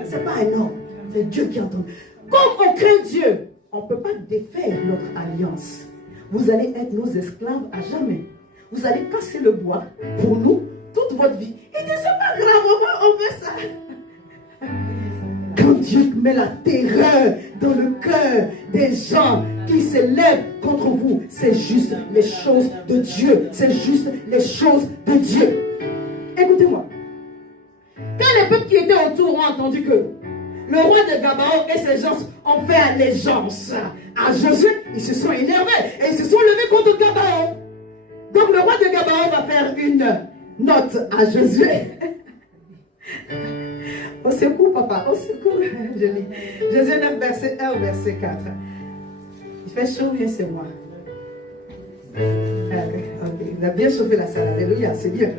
Ce n'est pas un homme, c'est Dieu qui a entendu. Comme on craint Dieu, on ne peut pas défaire notre alliance. Vous allez être nos esclaves à jamais. Vous allez casser le bois pour nous toute votre vie. Et Dieu, c'est pas grave, on veut ça. Quand Dieu met la terreur dans le cœur des gens qui s'élèvent contre vous, c'est juste les choses de Dieu. C'est juste les choses de Dieu. Écoutez-moi. Quand les peuples qui étaient autour ont entendu que le roi de Gabaon et ses gens ont fait allégeance à Josué, ils se sont énervés et ils se sont levés contre Gabaon. Donc le roi de Gabaon va faire une note à Josué. Au secours, papa, au secours. Je lis. Josué 9, verset 1 au verset 4. Il fait chaud, viens, c'est moi. Okay. Il a bien chauffé la salle, alléluia, c'est bien.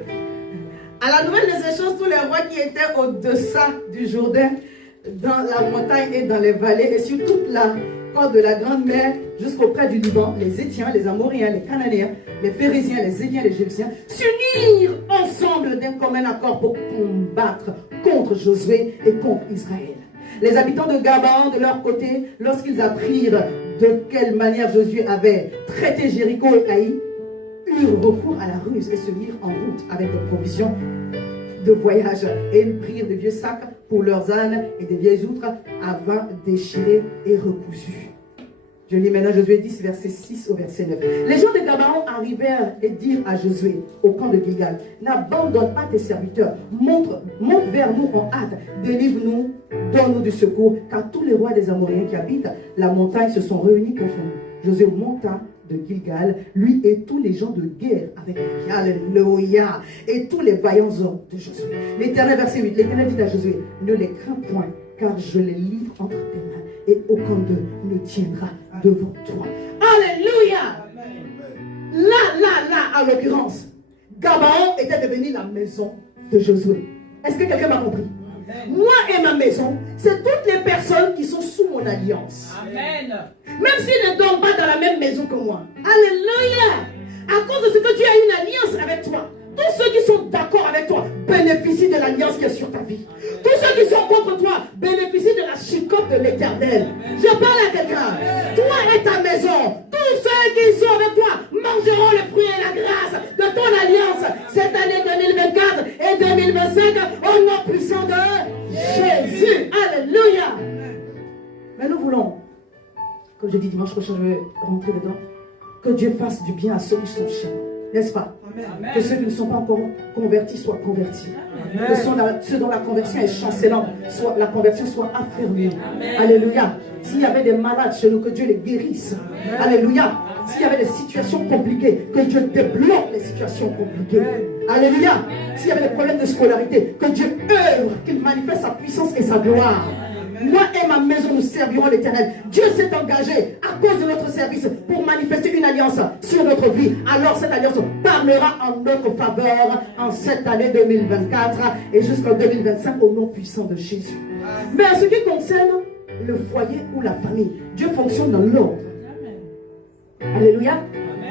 À la nouvelle des échanges, tous les rois qui étaient au-deçà du Jourdain, dans la montagne et dans les vallées, et sur toute la côte de la grande mer, jusqu'auprès du Liban, les Étiens, les Amoréens, les Cananéens, les Phérésiens, les Éviens, les Jébusiens, s'unirent ensemble d'un commun accord pour combattre contre Josué et contre Israël. Les habitants de Gabaon, de leur côté, lorsqu'ils apprirent de quelle manière Josué avait traité Jéricho et Haï, eurent recours à la ruse et se mirent en route avec des provisions de voyage. Et ils prirent de vieux sacs pour leurs ânes et des vieilles outres à vin déchirés et recousus. Je lis maintenant Josué 10, verset 6 au verset 9. Les gens de Gabaon arrivèrent et dirent à Josué au camp de Gilgal, n'abandonne pas tes serviteurs, monte vers nous en hâte, délivre-nous, donne-nous du secours, car tous les rois des Amoréens qui habitent la montagne se sont réunis contre nous. Josué monta de Gilgal, lui et tous les gens de guerre avec lui. Alléluia. Et tous les vaillants hommes de Josué. L'Éternel, verset 8, l'Éternel dit à Josué, ne les crains point, car je les livre entre tes mains, et aucun d'eux ne tiendra devant toi. Alléluia. Là, en l'occurrence, Gabaon était devenu la maison de Josué. Est-ce que quelqu'un m'a compris? Moi et ma maison, c'est toutes les personnes qui sont sous mon alliance. Amen. Même s'ils ne dorment pas dans la même maison que moi. Alléluia. À cause de ce que Dieu a une alliance avec toi, tous ceux qui sont d'accord avec toi bénéficient de l'alliance qui est sur ta vie. Tous ceux qui sont contre toi bénéficient de la chicotte de l'Éternel. Je parle à quelqu'un. Toi et ta maison, tous ceux qui sont avec toi mangeront le fruit et la grâce de ton alliance. Cette Alléluia. Mais nous voulons, comme je dis dimanche prochain, je vais rentrer dedans, que Dieu fasse du bien à ceux qui sont chez nous. N'est-ce pas? Amen. Que ceux qui ne sont pas encore convertis soient convertis. Que ceux dont la conversion est chancelante, la conversion soit affermie. Alléluia. S'il y avait des malades chez nous, que Dieu les guérisse. Alléluia. S'il y avait des situations compliquées, que Dieu débloque les situations compliquées. Alléluia. S'il y avait des problèmes de scolarité, que Dieu œuvre, qu'il manifeste sa puissance et sa gloire. Moi et ma maison, nous servirons l'Éternel. Dieu s'est engagé à cause de notre service pour manifester une alliance sur notre vie. Alors cette alliance parlera en notre faveur en cette année 2024 et jusqu'en 2025 au nom puissant de Jésus. Mais en ce qui concerne le foyer ou la famille, Dieu fonctionne dans l'ordre. Alléluia.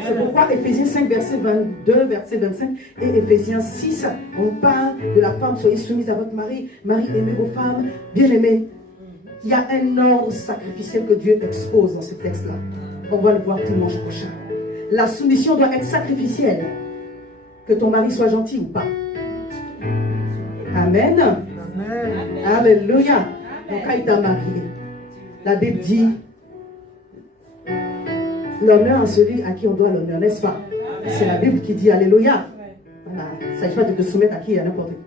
C'est pourquoi Éphésiens 5, verset 22, verset 25 et Éphésiens 6, on parle de la femme, soyez soumise à votre mari. Marie, aimez vos femmes, bien-aimées. Il y a un ordre sacrificiel que Dieu expose dans ce texte-là. On va le voir dimanche prochain. La soumission doit être sacrificielle. Que ton mari soit gentil ou pas. Amen. Amen. Alléluia. Donc quand il t'a marié, la Bible dit l'honneur à celui à qui on doit l'honneur, n'est-ce pas? C'est la Bible qui dit Alléluia. Voilà. Il ne s'agit pas de te soumettre à qui, à n'importe qui.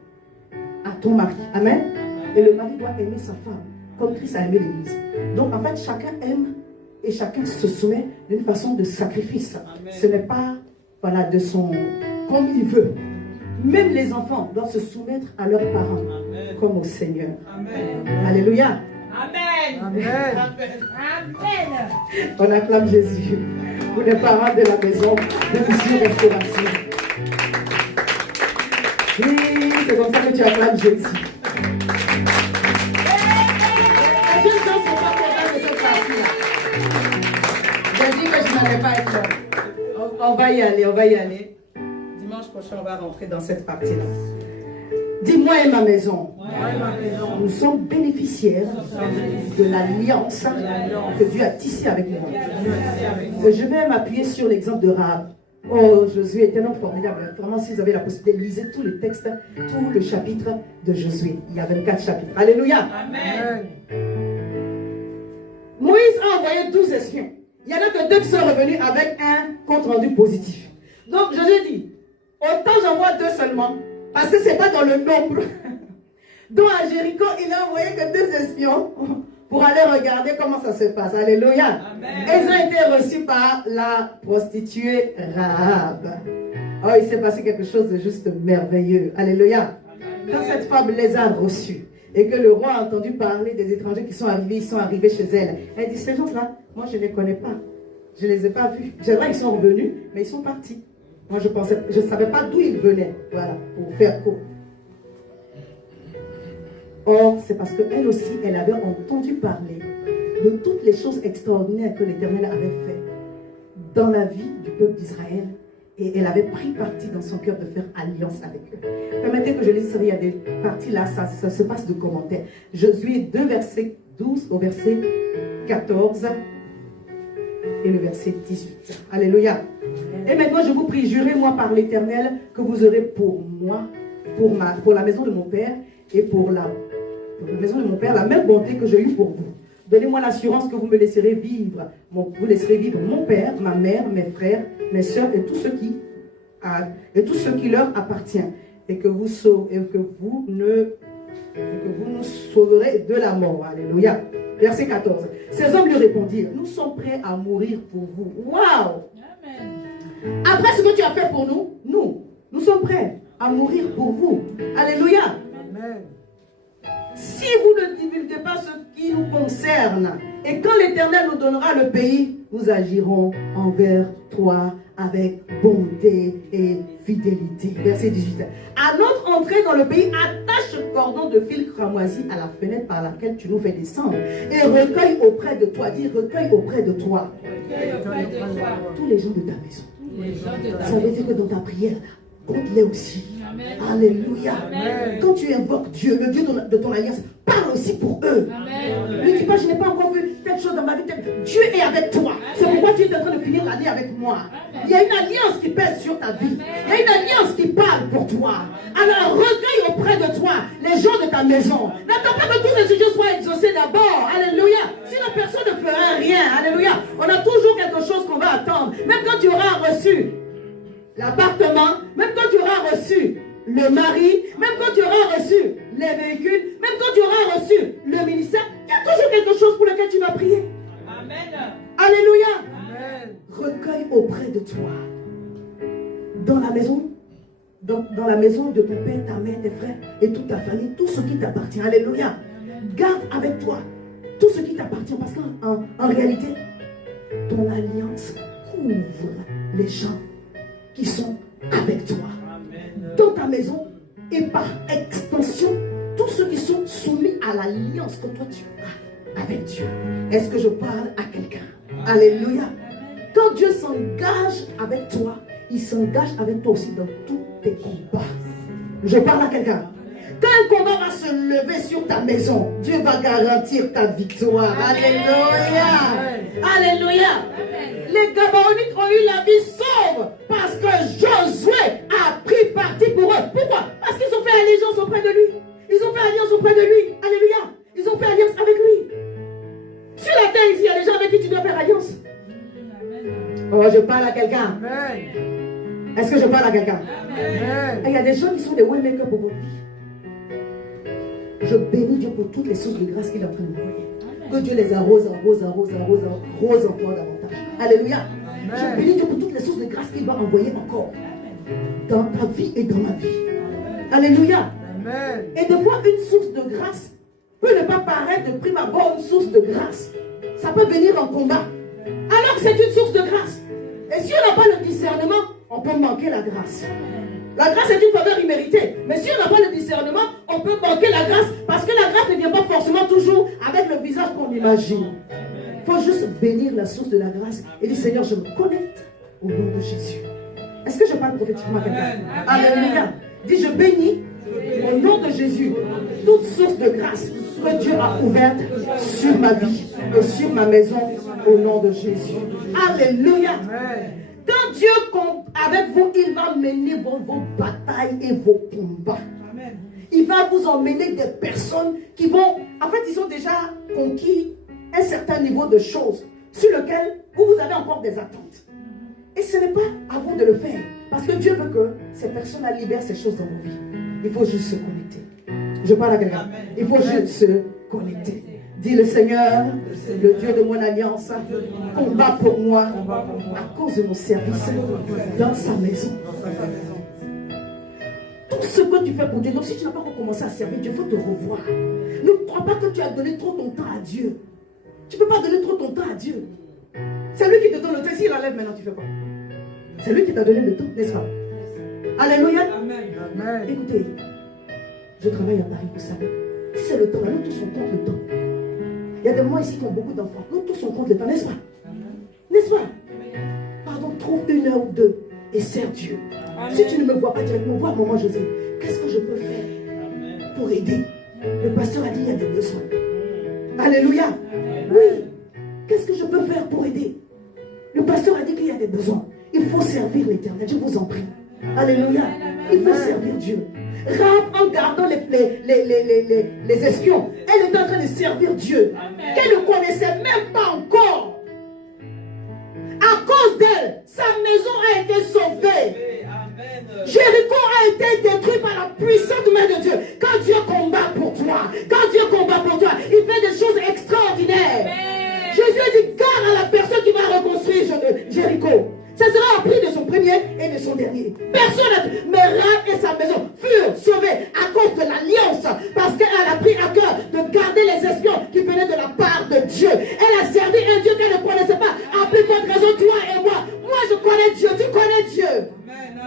À ton mari. Amen. Et le mari doit aimer sa femme comme Christ a aimé l'Église. Donc en fait, chacun aime et chacun se soumet d'une façon de sacrifice. Amen. Ce n'est pas voilà, de son comme il veut. Même les enfants doivent se soumettre à leurs parents. Amen. Comme au Seigneur. Amen. Alléluia. Amen. Amen. Amen. On acclame Jésus. Pour les parents de la maison de Mission Restauration. Oui, c'est comme ça que tu acclames Jésus. On va y aller, on va y aller. Dimanche prochain, on va rentrer dans cette partie-là. Dis-moi et ma maison. Nous sommes bénéficiaires de l'alliance que Dieu a tissée avec moi. Je vais m'appuyer sur l'exemple de Rahab. Oh, Josué est un homme formidable. Vraiment, si vous avez la possibilité, lisez tous les textes, tout le chapitre de Josué. Il y a 24 chapitres. Alléluia. Amen. Moïse a envoyé 12 espions. Il y en a que 2 qui sont revenus avec un compte rendu positif. Donc, Josué dit, autant j'envoie 2 seulement, parce que ce n'est pas dans le nombre. Donc, à Jéricho, il a envoyé que 2 espions pour aller regarder comment ça se passe. Alléluia. Amen. Et ils ont été reçus par la prostituée Rahab. Oh, il s'est passé quelque chose de juste merveilleux. Alléluia. Amen. Quand cette femme les a reçus, et que le roi a entendu parler des étrangers qui sont arrivés chez elle. Elle dit, ces gens-là, moi je ne les connais pas. Je ne les ai pas vus. C'est vrai, ils sont revenus, mais ils sont partis. Moi je ne savais pas d'où ils venaient. Voilà, pour faire court. Or, c'est parce qu'elle aussi, elle avait entendu parler de toutes les choses extraordinaires que l'Éternel avait fait dans la vie du peuple d'Israël. Et elle avait pris parti dans son cœur de faire alliance avec eux. Permettez que je lise ça, il y a des parties là, ça se passe de commentaires. Josué 2, verset 12 au verset 14 et le verset 18. Alléluia. Et maintenant je vous prie, jurez-moi par l'Éternel que vous aurez pour moi, pour la maison de mon Père et pour la maison de mon Père, la même bonté que j'ai eue pour vous. Donnez-moi l'assurance que vous me laisserez vivre. Vous laisserez vivre mon père, ma mère, mes frères, mes soeurs et tout ce qui leur appartient. Et que vous nous sauverez de la mort. Alléluia. Verset 14. Ces hommes lui répondirent, nous sommes prêts à mourir pour vous. Waouh! Après ce que tu as fait pour nous, nous sommes prêts à mourir pour vous. Alléluia. Amen. Si vous ne divulguez pas ce qui nous concerne, et quand l'Éternel nous donnera le pays, nous agirons envers toi avec bonté et fidélité. Verset 18. À notre entrée dans le pays, attache ce cordon de fil cramoisi à la fenêtre par laquelle tu nous fais descendre et recueille auprès de toi. Dis recueille auprès de toi. Tous les gens de ta maison. Ça veut dire que dans ta prière, compte-les aussi. Amen. Alléluia. Amen. Quand tu invoques Dieu, le Dieu de ton alliance, parle aussi pour eux. Amen. Ne dis pas, je n'ai pas encore vu telle chose dans ma vie. Dieu est avec toi. C'est pourquoi tu es en train de finir l'année avec moi. Amen. Il y a une alliance qui pèse sur ta vie. Amen. Il y a une alliance qui parle pour toi. Alors recueille auprès de toi les gens de ta maison. N'attends pas que tous ces sujets soient exaucer d'abord. Alléluia. Sinon, personne ne fera rien. Alléluia. On a toujours quelque chose qu'on va attendre. Même quand tu auras reçu l'appartement, même quand tu auras reçu le mari, même quand tu auras reçu les véhicules, même quand tu auras reçu le ministère, il y a toujours quelque chose pour lequel tu vas prier. Amen. Alléluia. Amen. Recueille auprès de toi. Dans la maison, dans la maison de ton père, ta mère, tes frères et toute ta famille, tout ce qui t'appartient. Alléluia. Garde avec toi tout ce qui t'appartient parce qu'en réalité, ton alliance couvre les gens qui sont avec toi. Dans ta maison et par extension, tous ceux qui sont soumis à l'alliance que toi tu as avec Dieu. Est-ce que je parle à quelqu'un? Alléluia. Quand Dieu s'engage avec toi, il s'engage avec toi aussi dans tous tes combats. Je parle à quelqu'un. Quand un combat va se lever sur ta maison, Dieu va garantir ta victoire. Alléluia. Alléluia. Les Gabaonites ont eu la vie sauve parce que Josué a pris parti pour eux. Pourquoi? Parce qu'ils ont fait allégeance auprès de lui. Ils ont fait alliance auprès de lui. Alléluia. Ils ont fait alliance avec lui. Sur la terre ici, il y a des gens avec qui tu dois faire alliance. Oh, je parle à quelqu'un. Amen. Est-ce que je parle à quelqu'un? Amen. Et il y a des gens qui sont des waymakers pour votre vie. Je bénis Dieu pour toutes les sources de grâce qu'il est en train de m'envoyer. Que Dieu les arrose encore davantage. Alléluia. Je bénis Dieu pour toutes les sources de grâce qu'il va envoyer encore dans ta vie et dans ma vie. Alléluia. Amen. Et des fois, une source de grâce peut ne pas paraître de prime abord une source de grâce. Ça peut venir en combat. Alors que c'est une source de grâce. Et si on n'a pas le discernement, on peut manquer la grâce. La grâce est une faveur imméritée. Mais si on n'a pas le discernement, on peut manquer la grâce. Parce que la grâce ne vient pas forcément toujours avec le visage qu'on imagine. Il faut juste bénir la source de la grâce et dire Seigneur, je me connecte au nom de Jésus. Est-ce que je parle prophétiquement à quelqu'un? Alléluia. Dis je bénis au nom de Jésus toute source de grâce que Dieu a ouverte sur ma vie et sur ma maison au nom de Jésus. Alléluia. Quand Dieu compte avec vous, il va mener vos batailles et vos combats. Il va vous emmener des personnes qui vont, en fait, ils ont déjà conquis un certain niveau de choses sur lequel vous avez encore des attentes. Et ce n'est pas à vous de le faire. Parce que Dieu veut que ces personnes-là libèrent ces choses dans vos vies. Il faut juste se connecter. Je parle à quelqu'un. Il faut juste se connecter. Dis le Seigneur, le Dieu de mon alliance, combat pour moi à cause de mon service dans sa maison. Tout ce que tu fais pour Dieu, donc si tu n'as pas encore commencé à servir Dieu, il faut te revoir. Ne crois pas que tu as donné trop ton temps à Dieu. Tu ne peux pas donner trop ton temps à Dieu. C'est lui qui te donne le temps. S'il enlève maintenant, tu fais quoi? C'est lui qui t'a donné le temps, n'est-ce pas? Alléluia. Amen. Écoutez, je travaille à Paris, vous savez. Si c'est le temps, nous tous on compte le temps. Il y a des moments ici qui ont beaucoup d'enfants. Nous tous on compte le temps, n'est-ce pas? N'est-ce pas? Pardon, trouve une heure ou deux et sers Dieu. Si tu ne me vois pas directement, vois maman José. Qu'est-ce que je peux faire pour aider? Le pasteur a dit il y a des besoins. Alléluia. Oui. Qu'est-ce que je peux faire pour aider? Le pasteur a dit qu'il y a des besoins. Il faut servir l'Éternel. Je vous en prie. Alléluia. Il faut servir Dieu. Rahab, en gardant les espions, elle était en train de servir Dieu. Qu'elle ne connaissait même pas encore. À cause d'elle, sa maison a été sauvée. Jéricho a été détruit par la puissante main de Dieu. Quand Dieu combat pour toi, il fait des choses extraordinaires. Jésus a dit, garde à la personne qui va reconstruire Jéricho. Ce sera appris de son premier et de son dernier. Personne, mais Rahab et sa maison furent sauvés à cause de l'alliance. Parce qu'elle a pris à cœur de garder les espions qui venaient de la part de Dieu. Elle a servi un Dieu qu'elle ne connaissait pas. À plus forte raison, toi et moi. Moi, je connais Dieu, tu connais Dieu.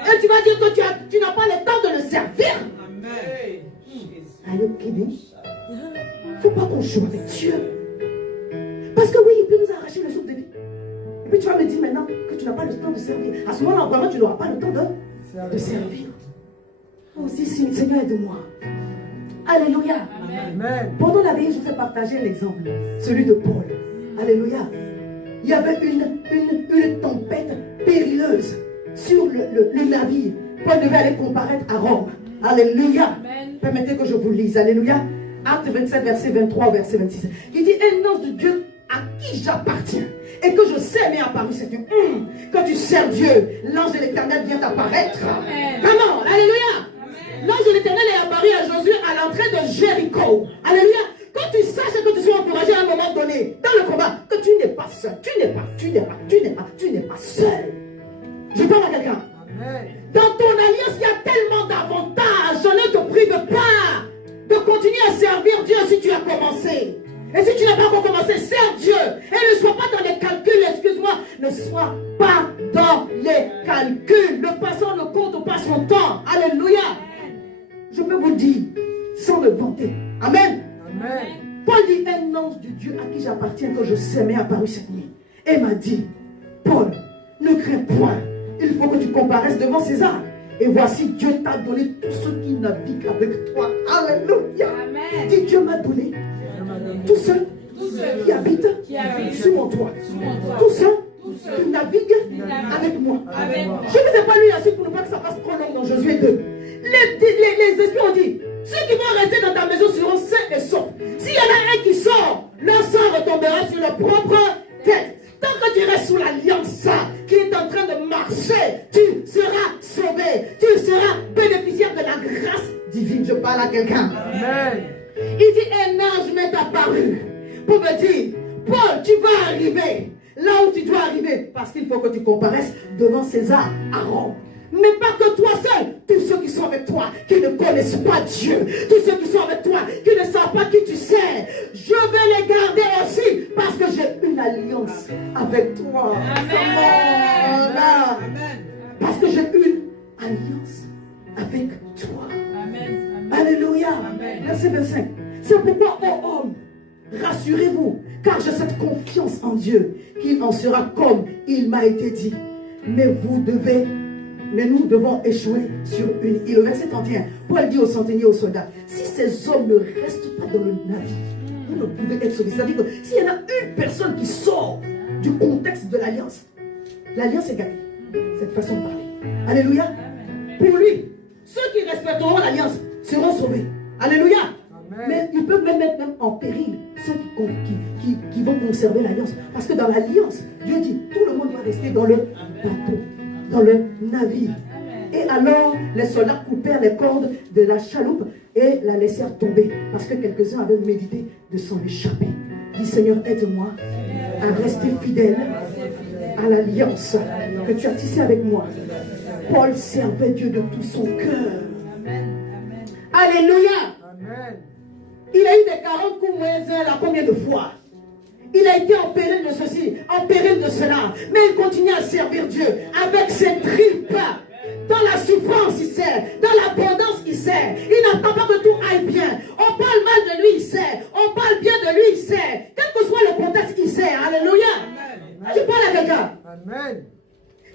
Et tu vas dire que tu n'as pas le temps de le servir. Are you kidding? Il ne faut pas qu'on joue avec Dieu. Parce que oui, il peut nous arracher le souffle de vie. Et puis tu vas me dire maintenant que tu n'as pas le temps de servir. À ce moment-là, vraiment, tu n'auras pas le temps de servir. Oh, si, Seigneur, aide-moi. Alléluia. Amen. Pendant la veillée, je vous ai partagé un exemple, celui de Paul. Alléluia. Il y avait une tempête périlleuse sur le navire. Paul devait aller comparaître à Rome. Alléluia. Permettez que je vous lise. Alléluia. Acte 27, verset 23, verset 26. Il dit, un ange de Dieu à qui j'appartiens et que je sais m'est apparu cette nuit. Quand tu sers Dieu, l'ange de l'Éternel vient t'apparaître. Comment? Alléluia. L'ange de l'Éternel est apparu à Josué à l'entrée de Jéricho. Alléluia. Quand tu saches que tu sois encouragé à un moment donné dans le combat, que tu n'es pas seul, tu n'es pas seul. Je parle à quelqu'un. Dans ton alliance, il y a tellement d'avantages. Je ne te prive pas de continuer à servir Dieu si tu as commencé. Et si tu n'as pas encore commencé, sers Dieu. Et ne sois pas dans les calculs, excuse-moi. Ne sois pas dans les calculs. Le passant ne compte pas son temps. Alléluia. Je peux vous le dire sans le vanter. Amen. Amen. Paul dit, un ange de Dieu à qui j'appartiens que je sais m'est apparu cette nuit. Et m'a dit, Paul, ne crains point. Il faut que tu comparaisses devant César. Et voici, Dieu t'a donné tous ceux qui naviguent avec toi. Alléluia. Amen. Dis, Dieu m'a donné tous ceux qui habitent sous mon toit. Tous ceux qui naviguent avec moi. Je ne vous ai pas lu ensuite pour ne pas que ça passe trop long dans Josué 2. Les esprits ont dit, ceux qui vont rester dans ta maison seront sains et saufs. S'il y en a un qui sort, leur sang retombera sur leur propre tête. Tant que tu restes sous l'alliance qui est en train de marcher, tu seras sauvé. Tu seras bénéficiaire de la grâce divine. Je parle à quelqu'un. Amen. Il dit, un ange m'est apparu pour me dire, Paul, tu vas arriver là où tu dois arriver. Parce qu'il faut que tu comparaisses devant César à Rome. Mais pas que toi seul, tous ceux qui sont avec toi, qui ne connaissent pas Dieu, tous ceux qui sont avec toi, qui ne savent pas qui tu sais, je vais les garder aussi, parce que j'ai une alliance avec toi. Amen. Parce que j'ai une alliance avec toi. Alléluia. Verset 25. C'est pourquoi, ô homme, rassurez-vous, car j'ai cette confiance en Dieu, qu'il en sera comme il m'a été dit. Mais nous devons échouer sur une île. Au verset 31, Paul dit aux centeniers, aux soldats, si ces hommes ne restent pas dans le navire, vous ne pouvez être sauvés. C'est-à-dire que s'il y en a une personne qui sort du contexte de l'alliance est gagnée. Cette façon de parler. Alléluia. Pour lui, ceux qui respecteront l'alliance seront sauvés. Alléluia. Amen. Mais ils peuvent même mettre en péril ceux qui vont conserver l'alliance. Parce que dans l'alliance, Dieu dit, tout le monde doit rester dans le bateau, dans le navire. Et alors, les soldats coupèrent les cordes de la chaloupe et la laissèrent tomber. Parce que quelques-uns avaient médité de s'en échapper. Dis, Seigneur, aide-moi à rester fidèle à l'alliance que tu as tissée avec moi. Paul servait Dieu de tout son cœur. Alléluia. Amen. Il a eu des 40 coups moins un là combien de fois? Il a été en péril de ceci, en péril de cela. Mais il continue à servir Dieu avec ses tripes. Dans la souffrance, il sert. Dans l'abondance, il sert. Il n'attend pas que tout aille bien. On parle mal de lui, il sert. On parle bien de lui, il sert. Quel que soit le contexte, il sert. Alléluia. Je parle à quelqu'un. Amen.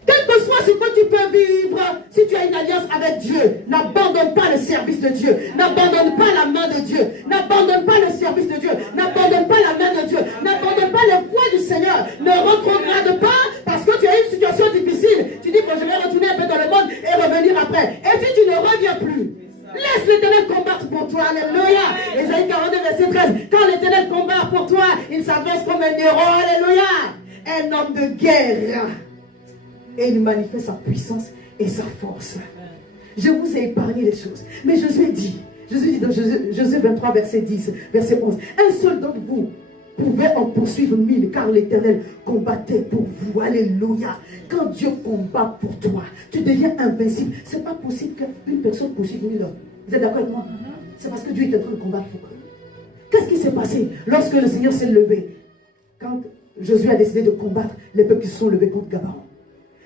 Quel que soit ce que tu peux vivre, si tu as une alliance avec Dieu, n'abandonne pas le service de Dieu. N'abandonne pas la main de Dieu. N'abandonne pas le service de Dieu. N'abandonne pas la main de Dieu. N'abandonne pas les voies du Seigneur. Ne retrograde pas parce que tu as une situation difficile. Tu dis que je vais retourner un peu dans le monde et revenir après. Et si tu ne reviens plus, laisse l'Éternel combattre pour toi. Alléluia. Ésaïe 42, verset 13. Quand l'Éternel combat pour toi, il s'avance comme un héros. Alléluia. Un homme de guerre. Et il manifeste sa puissance et sa force. Je vous ai épargné les choses. Mais Josué dit dans Josué 23, verset 10, verset 11, un seul d'entre vous pouvait en poursuivre 1000, car l'Éternel combattait pour vous. Alléluia. Quand Dieu combat pour toi, tu deviens invincible. Ce n'est pas possible qu'une personne poursuive 1000 hommes. Vous êtes d'accord avec moi? C'est parce que Dieu est en train de combattre pour eux. Qu'est-ce qui s'est passé lorsque le Seigneur s'est levé? Quand Josué a décidé de combattre les peuples qui se sont levés contre Gabaon.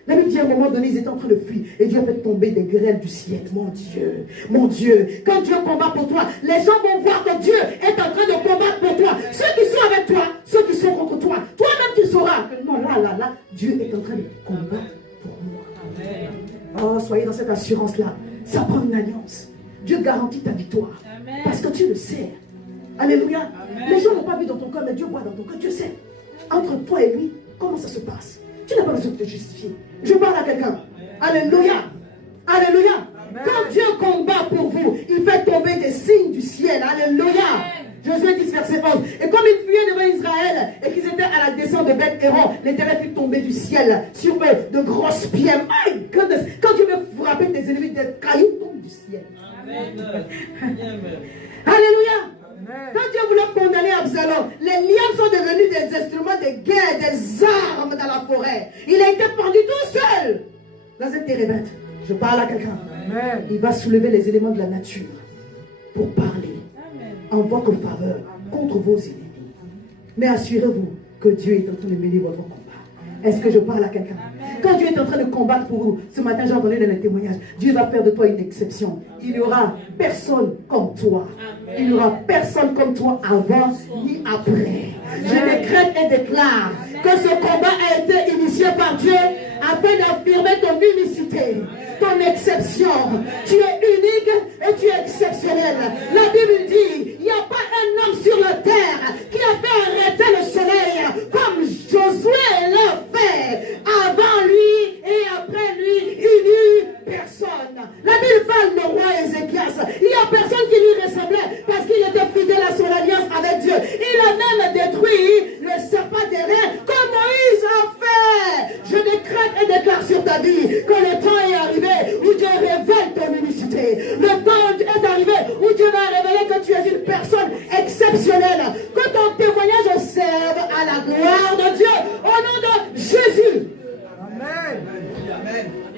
La Bible dit à un moment donné, ils étaient en train de fuir. Et Dieu a fait tomber des grêles du ciel. Mon Dieu. Quand Dieu combat pour toi, les gens vont voir que Dieu est en train de combattre pour toi. Ceux qui sont avec toi, ceux qui sont contre toi. Toi-même tu sauras que non, là, Dieu est en train de combattre pour moi. Amen. Oh, soyez dans cette assurance-là. Ça prend une alliance. Dieu garantit ta victoire. Amen. Parce que tu le sais. Alléluia. Amen. Les gens n'ont pas vu dans ton cœur, mais Dieu voit dans ton cœur. Dieu sait. Entre toi et lui, comment ça se passe? Tu n'as pas besoin de te justifier. Je parle à quelqu'un. Alléluia. Alléluia. Quand Dieu combat pour vous, il fait tomber des signes du ciel. Alléluia. Josué 10, verset 11. Et comme ils fuyaient devant Israël et qu'ils étaient à la descente de Beth-Héron, l'Éternel fit tomber du ciel sur eux de grosses pierres. My goodness. Quand Dieu veut frapper tes ennemis, des cailloux tombent du ciel. Amen. Alléluia. Quand Dieu voulait condamner Absalom, les lions sont devenus des instruments de guerre, des armes dans la forêt. Il a été pendu tout seul dans une térébinthe. Je parle à quelqu'un. Il va soulever les éléments de la nature pour parler en votre faveur contre vos ennemis. Mais assurez-vous que Dieu est en train de mener votre combat. Est-ce que je parle à quelqu'un? Quand Dieu est en train de combattre pour vous, ce matin j'ai entendu dans les témoignages, Dieu va faire de toi une exception. Il n'y aura personne comme toi. Il n'y aura personne comme toi avant ni après. Je décrète et déclare que ce combat a été initié par Dieu afin d'affirmer ton unicité, ton exception. Tu es unique et tu es exceptionnel. La Bible dit, il n'y a pas un homme sur la terre qui a fait arrêter le soleil comme Josué l'a fait. Avant lui et après lui, il n'y eut personne. La Bible parle du roi Ézéchias. Il n'y a personne qui lui ressemblait parce qu'il était fidèle à son alliance avec Dieu. Il a même détruit le serpent des reins comme Moïse a fait. Je décrète et déclare sur ta vie que le temps est arrivé où Dieu révèle ton unicité. Le temps est arrivé où Dieu va révéler que tu es une personne exceptionnelle. Que ton témoignage serve à la gloire de Dieu. Au nom de Jésus. Amen.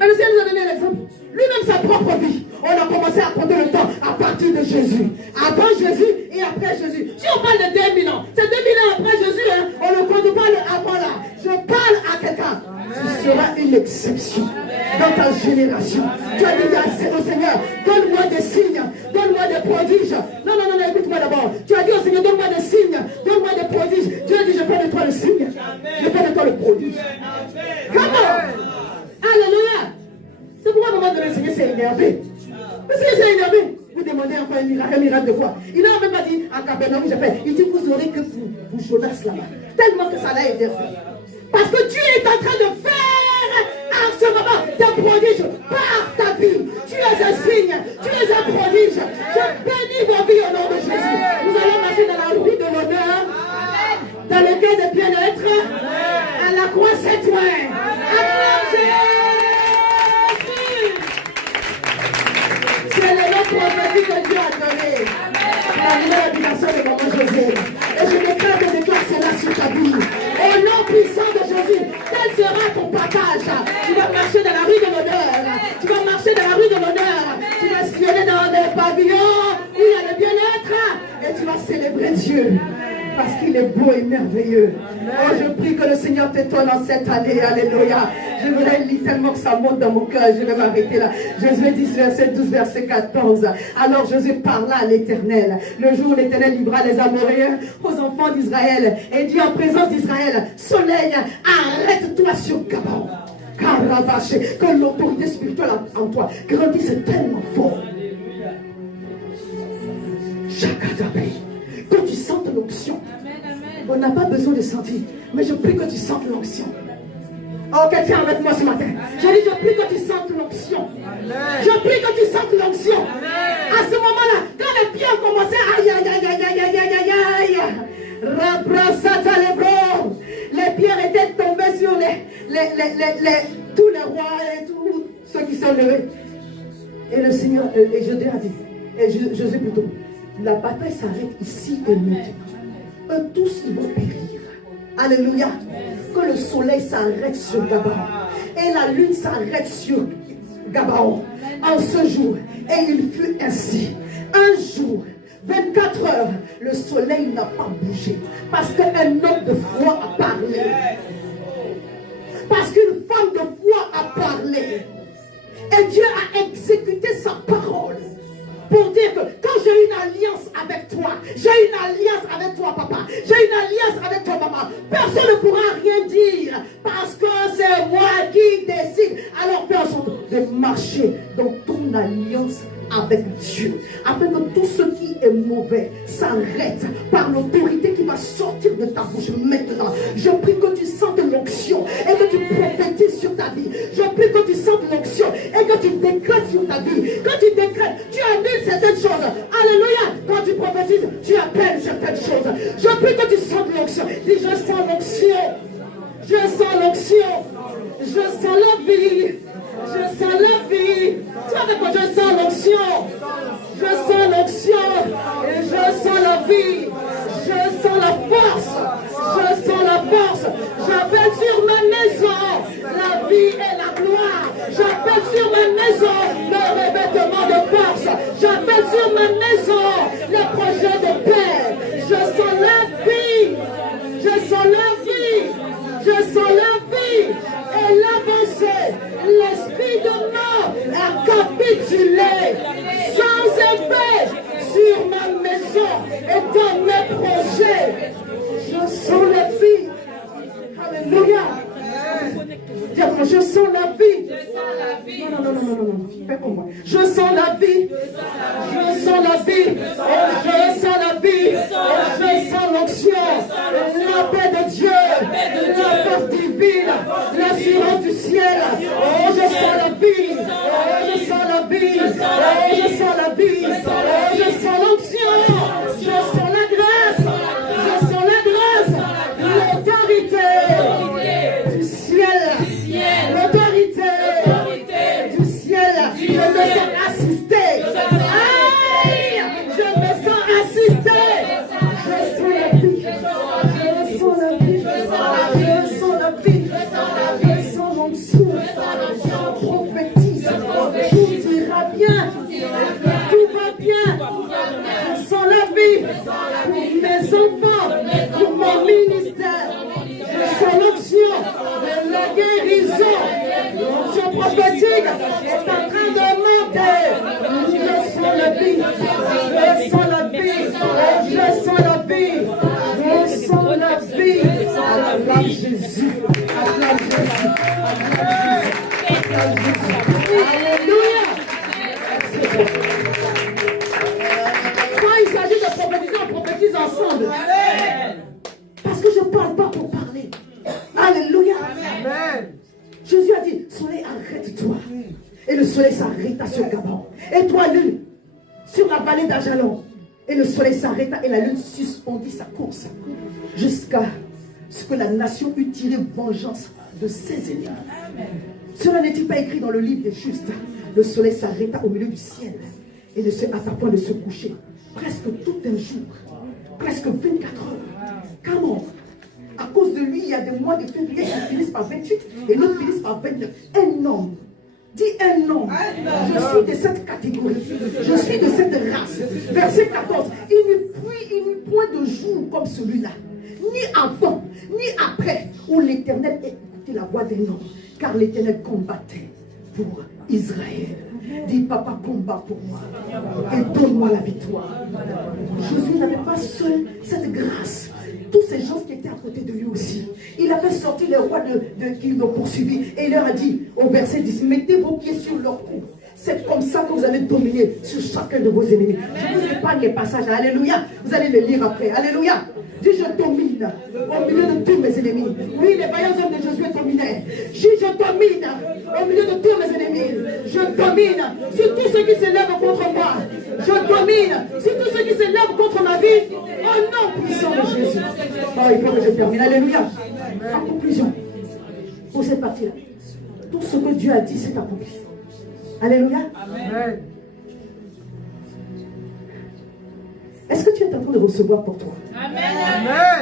Et le Seigneur nous a donné l'exemple. Lui-même, sa propre vie. On a commencé à compter le temps à partir de Jésus. Avant Jésus et après Jésus. Si on parle de 2000 ans, c'est 2000 ans après Jésus. Hein? On ne compte pas le avant là. Je parle à quelqu'un. Tu seras une exception dans ta génération. Tu as dit au Seigneur, donne-moi des signes, donne-moi des prodiges. Non, écoute-moi d'abord. Tu as dit au Seigneur, donne-moi des signes, donne-moi des prodiges. Dieu a dit, je fais de toi le signe. Je fais de toi le prodige. Comment? Alléluia. C'est pourquoi à un moment donné, le Seigneur s'est énervé. Le Seigneur s'est énervé. Vous demandez encore un miracle de quoi? Il n'a même pas dit à Capernaum, j'ai fait. Il dit, vous aurez que vous Jonas là-bas. Tellement que ça l'a énervé. Parce que Dieu est en train de faire en ce moment des prodiges par ta vie. Tu es un signe, tu es un prodige. Je bénis vos vies au nom de Jésus. Nous allons marcher dans la rue de l'honneur, dans le cœur de bien-être, à la croix cette loin. Acclame Jésus. C'est le nom prophétique que Dieu a donné. La nouvelle habitation de maman José. Et je déclare que déclare cela sur ta vie. Au nom puissant de Jésus, quel sera ton partage? Tu vas marcher dans la rue de l'honneur. Tu vas marcher dans la rue de l'honneur. Tu vas sillonner dans des pavillons où il y a le bien-être. Et tu vas célébrer Dieu. Parce qu'il est beau et merveilleux. Oh, je prie que le Seigneur t'étonne en cette année. Alléluia. Je voudrais lire tellement que ça monte dans mon cœur. Je vais m'arrêter là. Josué 10, verset 12, verset 14. Alors Josué parla à l'Éternel. Le jour où l'Éternel livra les Amoréens aux enfants d'Israël. Et dit en présence d'Israël, soleil, arrête-toi sur Gabaon. Car que l'autorité spirituelle en toi grandisse tellement fort. Que tu sentes l'onction. On n'a pas besoin de sentir, mais je prie que tu sentes l'onction. Oh, quelqu'un avec moi ce matin. Je dis, je prie que tu sentes l'onction. Je prie que tu sentes l'onction. À ce moment-là, quand les pieds ont commencé, aïe, aïe, aïe, aïe, aïe, aïe, aïe, aïe, les pierres étaient tombées sur tous les rois et tous ceux qui sont levés. Et le Seigneur, et Josué a dit, et Josué plutôt, la bataille s'arrête ici et maintenant. Eux tous, ils vont périr. Alléluia. Que le soleil s'arrête sur Gabaon. Et la lune s'arrête sur Gabaon. En ce jour. Et il fut ainsi. Un jour, 24 heures, le soleil n'a pas bougé. Parce qu'un homme de foi a parlé. Parce qu'une femme de foi a parlé. Et Dieu a exécuté sa parole. Pour dire que quand j'ai une alliance avec toi, j'ai une alliance avec toi papa, j'ai une alliance avec toi maman, personne ne pourra rien dire parce que c'est moi qui décide. Alors fais en sorte de marcher dans ton alliance avec Dieu, afin que tout ce qui est mauvais s'arrête par l'autorité qui va sortir de ta bouche maintenant. Je prie que tu sentes l'onction et que tu prophétises sur ta vie. Je prie que tu sentes l'onction et que tu décrètes sur ta vie. Quand tu décrètes, tu annules certaines choses. Alléluia. Quand tu prophétises, tu appelles certaines choses. Je prie que tu sentes l'onction. Dis, je sens l'onction. Je sens l'onction. Je sens la vie. Je sens la vie. Tu avec moi, je sens l'onction. Je sens l'onction. Et je sens la vie. Je sens la force. Je sens la force. J'appelle sur ma maison la vie et la gloire. J'appelle sur ma maison le revêtement de force. J'appelle sur ma maison le projet de paix. Je sens la vie. Je sens la vie. Je sens la vie et l'avancée. L'esprit de mort a capitulé sans effet sur ma maison et dans mes projets. Je sens la vie. Alléluia. Dis-moi, je sens la vie. Non. Fais pour moi. Je sens la vie. Je sens la vie. Je sens la vie. Je sens l'onction. La paix de Dieu. La force divine. L'assurance du ciel. Oh, je sens la vie. Oh, je sens la vie. Oh, je sens la vie. Oh, je sens l'onction. Je sens la grâce. Je sens la grâce. L'autorité du ciel. L'autorité du ciel. Je me sens assisté. Aïe! Je me sens assisté. Je sens la vie. Je sens la vie. Je sens la vie. Je sens l'onction. Je prophétise. Tout ira bien. Tout va bien. Je sens la vie pour mes enfants, pour mon ministère. Je sens l'onction de la guérison. L'onction prophétique est en train de monter. Je sens la vie. Je sens la vie. Je sens la vie. Je sens la vie. Acclame Jésus. Acclame Jésus. Acclame Jésus. Alléluia. Quand il s'agit de prophétiser, on prophétise ensemble. Parce que je ne parle pas pour parler. Alléluia. Amen. Jésus a dit, soleil, arrête-toi. Et le soleil s'arrêta sur Gabon. Et toi, lune, sur la vallée d'Ajalon. Et le soleil s'arrêta et la lune suspendit sa course. Jusqu'à ce que la nation eût tiré vengeance de ses ennemis. Cela n'est-il pas écrit dans le livre des justes? Le soleil s'arrêta au milieu du ciel et ne se hâta point de se coucher. Presque tout un jour. Presque 24 heures. Comment? À cause de lui, il y a des mois de février qui finissent par 28 et d'autres finissent par 29. Un homme. Dis un homme. Je suis de cette catégorie. Je suis de cette race. Verset 14. Il n'y point de jour comme celui-là. Ni avant, ni après, où l'Éternel ait écouté la voix d'un homme. Car l'Éternel combattait pour Israël. Dis, papa, combat pour moi. Et donne-moi la victoire. Jésus n'avait pas seul cette grâce. Tous ces gens qui étaient à côté de lui aussi. Il avait sorti les rois qui l'ont poursuivi. Et il leur a dit, au verset 10, mettez vos pieds sur leur cou. C'est comme ça que vous allez dominer sur chacun de vos ennemis. Je vous épargne les passages. Alléluia. Vous allez les lire après. Alléluia. Dis, je domine au milieu de tous mes ennemis. Oui, les vaillants hommes de Josué dominaient. Dis, je domine au milieu de tous mes ennemis. Je domine sur tous ceux qui s'élèvent contre moi. Je domine sur tous ceux qui s'élèvent contre ma vie. Au nom puissant de Jésus. Oh, il faut que je termine. Alléluia. En conclusion, pour cette partie-là, tout ce que Dieu a dit, c'est accompli. Alléluia. Amen. Est-ce que tu es en train de recevoir pour toi? Amen.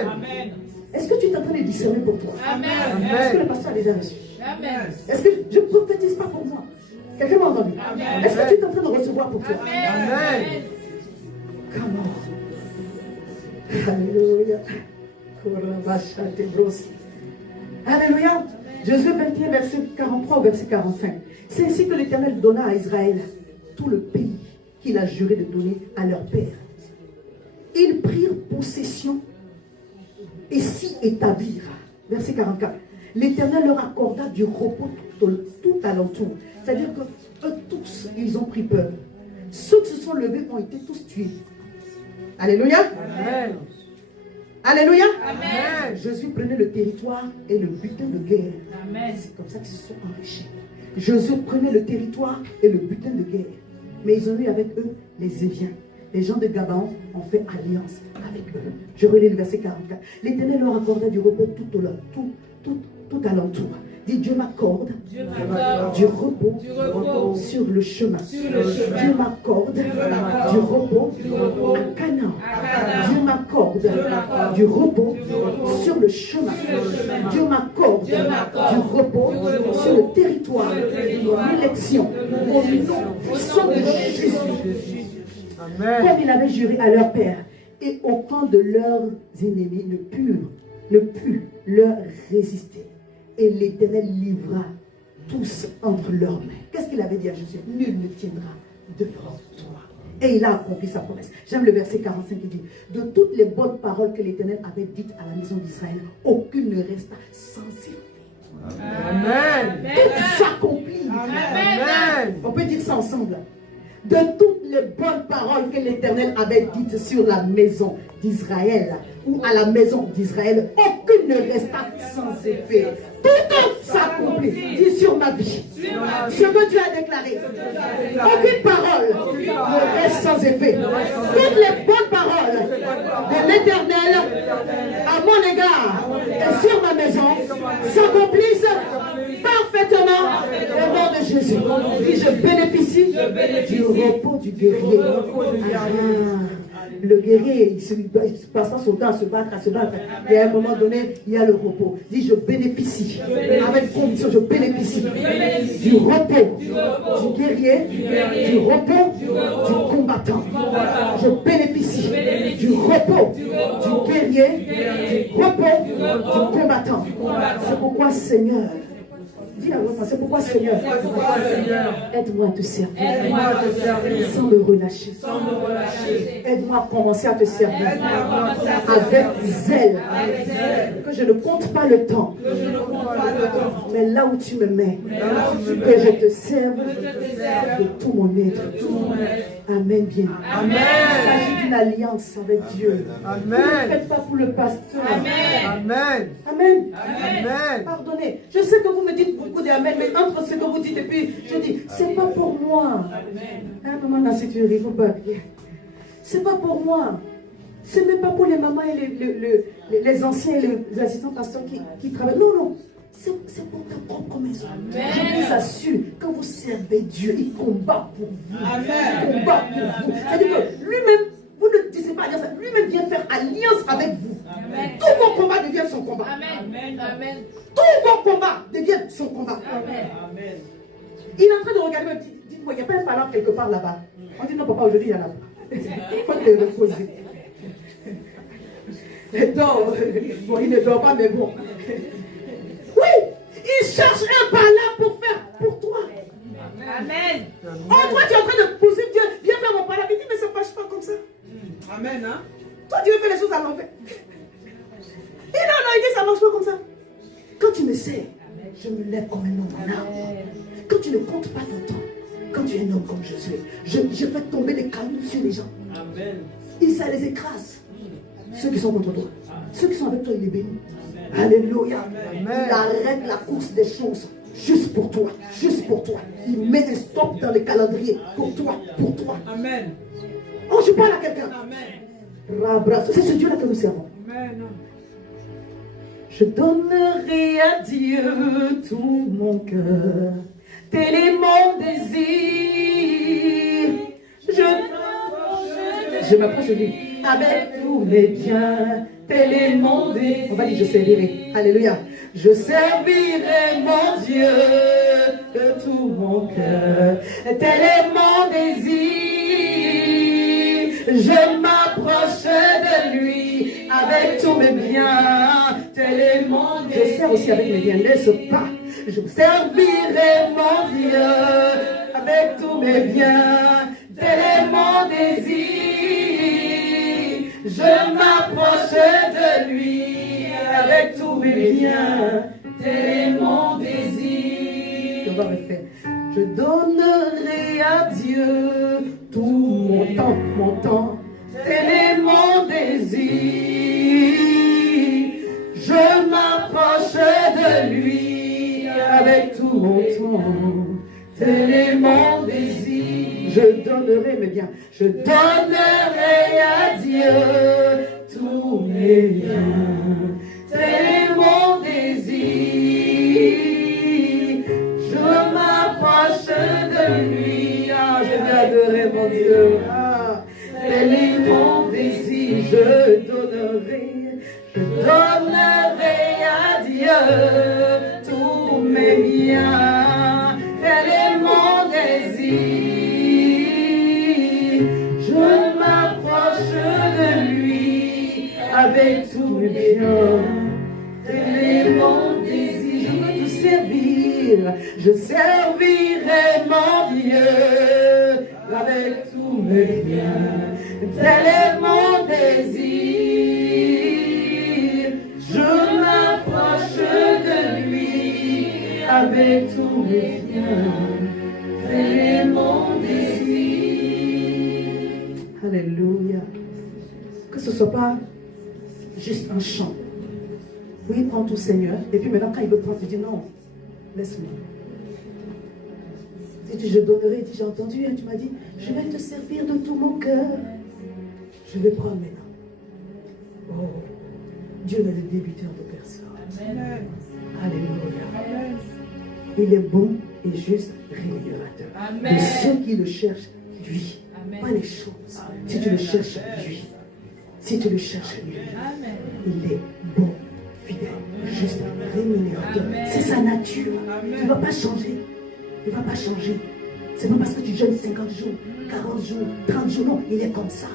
Amen. Est-ce que tu es en train de discerner pour toi? Amen. Est-ce que le pasteur a déjà reçu? Amen. Est-ce que je ne prophétise pas pour moi? Quelqu'un m'a entendu? Amen. Est-ce que tu es en train de recevoir pour toi? Amen. Come on. Alléluia. Alléluia. Josué 21, verset 43 au verset 45. C'est ainsi que l'Éternel donna à Israël tout le pays qu'il a juré de donner à leur père. Ils prirent possession et s'y établirent. Verset 44. L'Éternel leur accorda du repos tout alentour. C'est-à-dire que eux tous, ils ont pris peur. Ceux qui se sont levés ont été tous tués. Alléluia. Amen. Alléluia. Amen. Josué prenait le territoire et le butin de guerre. Amen. C'est comme ça qu'ils se sont enrichis. Josué prenait le territoire et le butin de guerre. Mais ils ont eu avec eux les Éviens. Les gens de Gabaon ont fait alliance avec eux. Je relis le verset 44. L'Éternel leur accorda du repos tout alentour. Dit Dieu m'accorde du repos sur le chemin. Dieu m'accorde du repos à Canaan. Dieu m'accorde du repos sur le chemin. Dieu m'accorde du repos sur le territoire de mon élection. Au nom puissant de Jésus. Amen. Comme il avait juré à leur père, et aucun de leurs ennemis ne put leur résister. Et l'Éternel livra tous entre leurs mains. Qu'est-ce qu'il avait dit à Josué? Nul ne tiendra devant toi. Et il a accompli sa promesse. J'aime le verset 45 qui dit: de toutes les bonnes paroles que l'Éternel avait dites à la maison d'Israël, aucune ne resta sans effet. Amen. Tout s'accomplit. Amen. On peut dire ça ensemble. De toutes les bonnes paroles que l'Éternel avait dites sur la maison d'Israël, ou à la maison d'Israël, aucune ne resta sans effet. Tout s'accomplit. Dis sur ma vie. Ce que Dieu a déclaré. Aucune parole ne reste sans effet. Toutes les bonnes paroles de l'Éternel à mon égard et sur ma maison s'accomplissent parfaitement au nom de Jésus. Dis je bénéficie du repos du guerrier. Le guerrier, il se passe son temps à se battre, Et à un moment donné, il y a le repos. Dis, je bénéficie. Avec conviction, je bénéficie du repos du guerrier, du repos du combattant. Je bénéficie du repos du guerrier, du repos du combattant. C'est pourquoi, Seigneur, dis à votre, c'est pourquoi Seigneur, aide-moi à te servir, sans me relâcher. Aide-moi à commencer à te servir avec zèle, que je ne compte pas le temps, mais là où tu me mets, que je te serve de tout mon être. Amen bien. Amen. Il s'agit d'une alliance avec Dieu. Amen. Ne le faites pas pour le pasteur. Amen. Amen. Amen. Pardonnez. Je sais que vous me dites beaucoup d'amen, mais entre ce que vous dites et puis je dis, c'est pas pour moi. Un moment dans cette vie, vous parlez. C'est pas pour moi. C'est même pas pour les mamans et les anciens et les assistants pasteurs qui travaillent. Non, non. C'est pour ta propre maison. Je vous assure, quand vous servez Dieu, il combat pour vous. Il combat pour vous. C'est-à-dire que lui-même, vous ne disiez pas alliance, lui-même vient faire alliance avec vous. Tous vos combats deviennent son combat. Tous vos combats deviennent son combat. Il est en train de regarder, dites-moi, il n'y a pas un parlant quelque part là-bas. On dit non, papa, aujourd'hui il y en a pas. Il faut te reposer. Bon, il ne dort pas, mais bon. Oui, il cherche un parlant pour faire pour toi. Amen. Oh, toi, tu es en train de pousser Dieu. Viens faire mon parlant. Il dit, mais ça ne marche pas comme ça. Amen, hein? Toi, tu veux faire les choses à l'envers. Et non, non, il dit, ça ne marche pas comme ça. Quand tu me sais, je me lève comme un homme en arbre. Quand tu ne comptes pas ton temps, quand tu es un homme comme je suis, je fais tomber les cailloux sur les gens. Amen. Et ça les écrase. Ceux qui sont contre toi. Ceux qui sont avec toi, il les bénit. Alléluia. Il arrête la course des choses juste pour toi. Juste pour toi. Il met un stop dans le calendrier pour toi. Pour toi. Amen. Oh, je parle à quelqu'un. Amen. C'est ce Dieu-là que nous servons. Amen. Je donnerai à Dieu tout mon cœur. Tel est mon désir. Je m'approche de lui. Avec tous mes biens, tel est mon désir. On va dire, je servirai. Alléluia. Je servirai mon Dieu de tout mon cœur. Tel est mon désir. Je m'approche de lui avec tous mes biens. Tel est mon désir. Je sers aussi avec mes biens. Laisse pas. Je servirai mon Dieu avec tous mes biens. Tel est mon désir. Je m'approche de lui avec tous mes biens. Tel est mon désir. On va refaire. Je donnerai à Dieu tout mon temps, mon temps. Tel est mon mon temps. Tel est mon désir. Je donnerai, mais bien, je donnerai à Dieu tous mes biens. Tel est mon désir. Je m'approche de lui. Ah, je vais adorer mon Dieu. Ah, tel est mon désir. Je donnerai à Dieu tous mes biens. Tel est mon désir. Je m'approche de lui avec tous mes biens. Tel est mon désir. Je veux te servir. Je servirai mon Dieu avec tous mes biens. Tel est mon désir. Je m'approche de lui avec tous mes biens. Tel est mon désir. Alléluia. Que ce ne soit pas juste un chant. Oui, prends tout Seigneur. Et puis maintenant, quand il veut prendre, tu dis non, laisse-moi. Tu dis, je donnerai. Tu dis, j'ai entendu, hein, tu m'as dit, je vais te servir de tout mon cœur. Je vais prendre maintenant. Oh, Dieu n'est le débuteur de personne. Amen. Alléluia. Amen. Il est bon et juste rémunérateur. Amen. De ceux qui le cherchent, lui. Amen. Pas les choses. Si tu le cherches, lui. Si tu le cherches, lui. Amen. Il est bon, fidèle, juste rémunérateur. Amen. C'est sa nature. Amen. Il ne va pas changer. Il ne va pas changer. C'est pas parce que tu jeûnes 50 jours, 40 jours, 30 jours. Non, il est comme ça.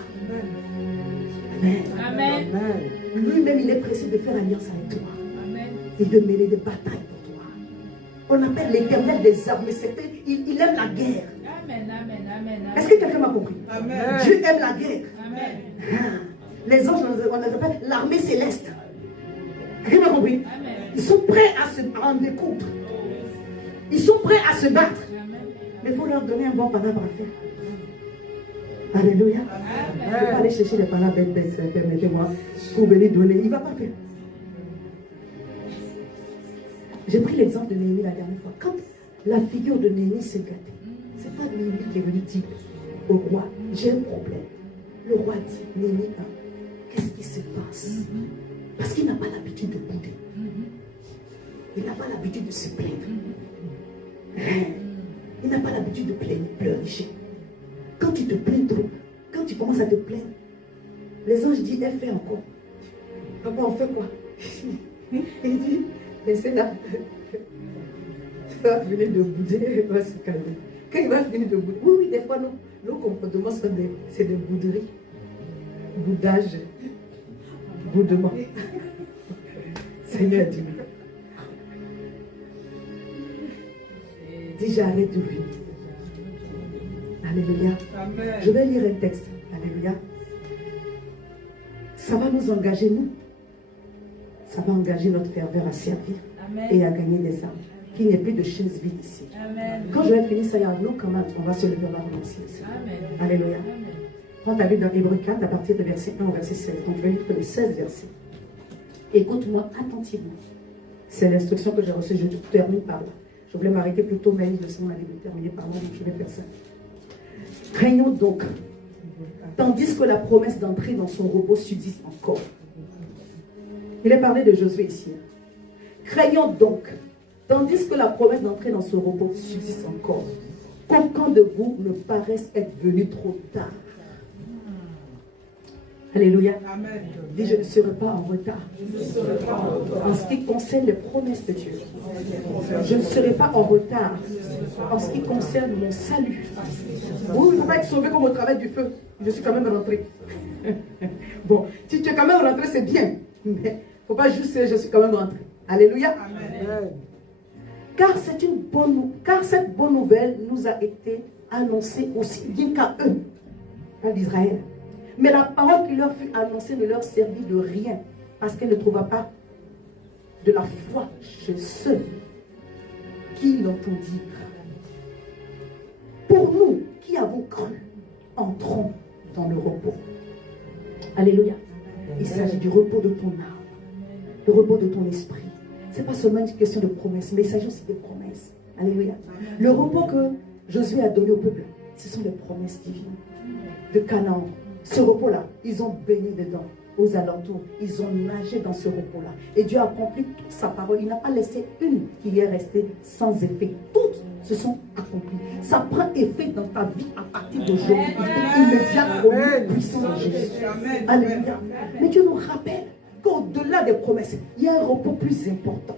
Amen. Amen. Amen. Lui-même, il est pressé de faire alliance avec toi. Amen. Et de mêler des batailles pour toi. On appelle l'Éternel des armées. Il aime la guerre. Amen. Amen. Amen. Est-ce que quelqu'un m'a compris? Amen. Dieu aime la guerre. Amen. Ah. Les anges, on les appelle l'armée céleste. Quelqu'un m'a compris? Amen. Ils sont prêts à en découdre. Ils sont prêts à se battre. Amen. Mais il faut leur donner un bon palabre à faire. Alléluia. Je ne vais pas aller chercher les palabres bêtes, permettez-moi, pour venir donner. Il ne va pas faire. J'ai pris l'exemple de Néhémie la dernière fois. Quand la figure de Néhémie s'est gâtée, ce n'est pas Néhémie qui est venu dire au roi, j'ai un problème. Le roi dit, Néhémie, qu'est-ce qui se passe? Parce qu'il n'a pas l'habitude de bouder. Il n'a pas l'habitude de se plaindre. Il n'a pas l'habitude de pleurnicher. Quand tu te plains trop, quand tu commences à te plaindre, les anges disent, elle fait encore. Papa, on fait quoi? Il dit, laissez-la. Tu vas finir de bouder, elle va se calmer. Quand il va finir de bouder, oui, des fois, nos comportements c'est des bouderies. Boudage. Boudement. Seigneur, dis-moi. Dis, j'arrête de lui. Alléluia. Amen. Je vais lire un texte. Alléluia. Ça va nous engager, nous. Ça va engager notre ferveur à servir Amen. et à gagner des âmes. Qu'il n'y ait plus de chaises vides ici. Amen. Quand je vais finir ça, il y a nous quand même, on va se lever, on va remercier. Amen. Alléluia. Amen. Prends ta Bible dans Hébreux 4 à partir de verset 1 au verset 16. Donc je vais lire les 16 versets. Écoute-moi attentivement. C'est l'instruction que j'ai reçue. Je termine par là. Je voulais m'arrêter plus tôt, mais le Seigneur m'a dit de terminer par là, donc je vais faire ça. Craignons donc, tandis que la promesse d'entrer dans son repos subsiste encore. Il est parlé de Josué ici. Craignons donc, tandis que la promesse d'entrer dans son repos subsiste encore, qu'aucun de vous ne paraisse être venu trop tard. Alléluia. Amen. Dis, je ne serai pas en retard. En ce qui concerne les promesses de Dieu. Je ne serai pas en retard en ce qui concerne mon salut. Oui, il ne faut pas être sauvé comme au travail du feu. Je suis quand même rentré. Bon, si tu es quand même rentré, c'est bien. Mais il ne faut pas juste dire, je suis quand même rentré. Alléluia. Amen. Car cette bonne nouvelle nous a été annoncée aussi bien qu'à eux, à l'Israël. Mais la parole qui leur fut annoncée ne leur servit de rien, parce qu'elle ne trouva pas de la foi chez ceux qui l'entendirent. Pour nous qui avons cru, entrons dans le repos. Alléluia. Il s'agit du repos de ton âme, le repos de ton esprit. Ce n'est pas seulement une question de promesses, mais il s'agit aussi des promesses. Alléluia. Le repos que Josué a donné au peuple, ce sont des promesses divines de Canaan. Ce repos-là, ils ont baigné dedans, aux alentours. Ils ont nagé dans ce repos-là. Et Dieu a accompli toute sa parole. Il n'a pas laissé une qui est restée sans effet. Toutes se sont accomplies. Ça prend effet dans ta vie à partir d'aujourd'hui. Immédiat au nom puissant de Jésus. Alléluia. Mais Dieu nous rappelle qu'au-delà des promesses, il y a un repos plus important.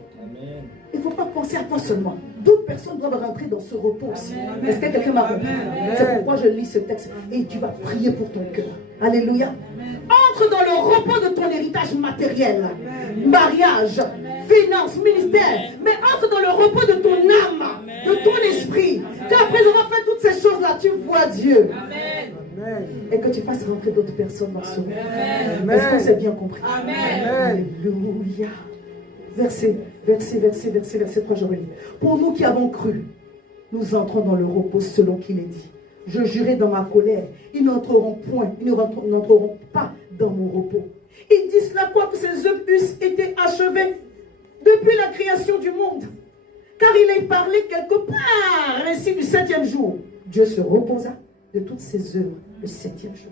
Il ne faut pas penser à toi seulement. D'autres personnes doivent rentrer dans ce repos aussi. Est-ce que quelqu'un m'a compris? C'est pourquoi je lis ce texte. Et tu vas prier pour ton cœur. Alléluia. Entre dans le repos de ton héritage matériel. Mariage, finances, ministère. Mais entre dans le repos de ton âme, de ton esprit. Qu'après avoir fait toutes ces choses-là, tu vois Dieu. Et que tu fasses rentrer d'autres personnes dans ce repos. Est-ce qu'on s'est bien compris? Alléluia. Verset 3, je relis. Pour nous qui avons cru, nous entrons dans le repos selon qu'il est dit. Je jurai dans ma colère, ils n'entreront pas dans mon repos. Il dit cela quoi que ces œuvres eussent été achevées depuis la création du monde. Car il est parlé quelque part ainsi du 7e jour. Dieu se reposa de toutes ses œuvres le 7e jour.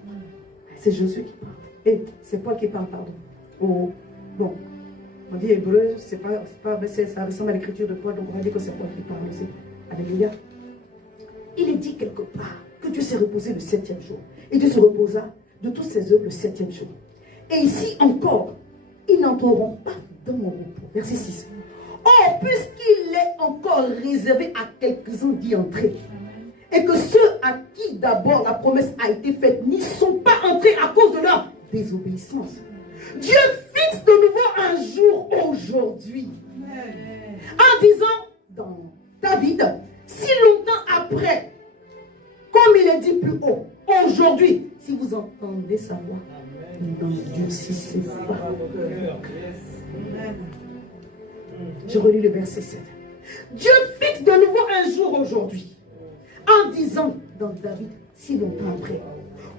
C'est Josué qui parle. Et c'est Paul qui parle, pardon. Oh, bon. On dit hébreu, ça ressemble à l'écriture de Paul, donc on va dire que c'est Paul qui parle aussi. Alléluia. Il est dit quelque part que Dieu s'est reposé le 7e jour. Et Dieu se reposa de toutes ses œuvres le 7e jour. Et ici encore, ils n'entreront pas dans mon repos. Verset 6. Or, puisqu'il est encore réservé à quelques-uns d'y entrer, et que ceux à qui d'abord la promesse a été faite n'y sont pas entrés à cause de leur désobéissance, Dieu fixe de nouveau un jour aujourd'hui. En disant dans David, si longtemps après, comme il est dit plus haut, aujourd'hui, si vous entendez sa voix, n'endurcissez pas. Je relis le verset 7. Dieu fixe de nouveau un jour aujourd'hui, en disant dans David, si longtemps après,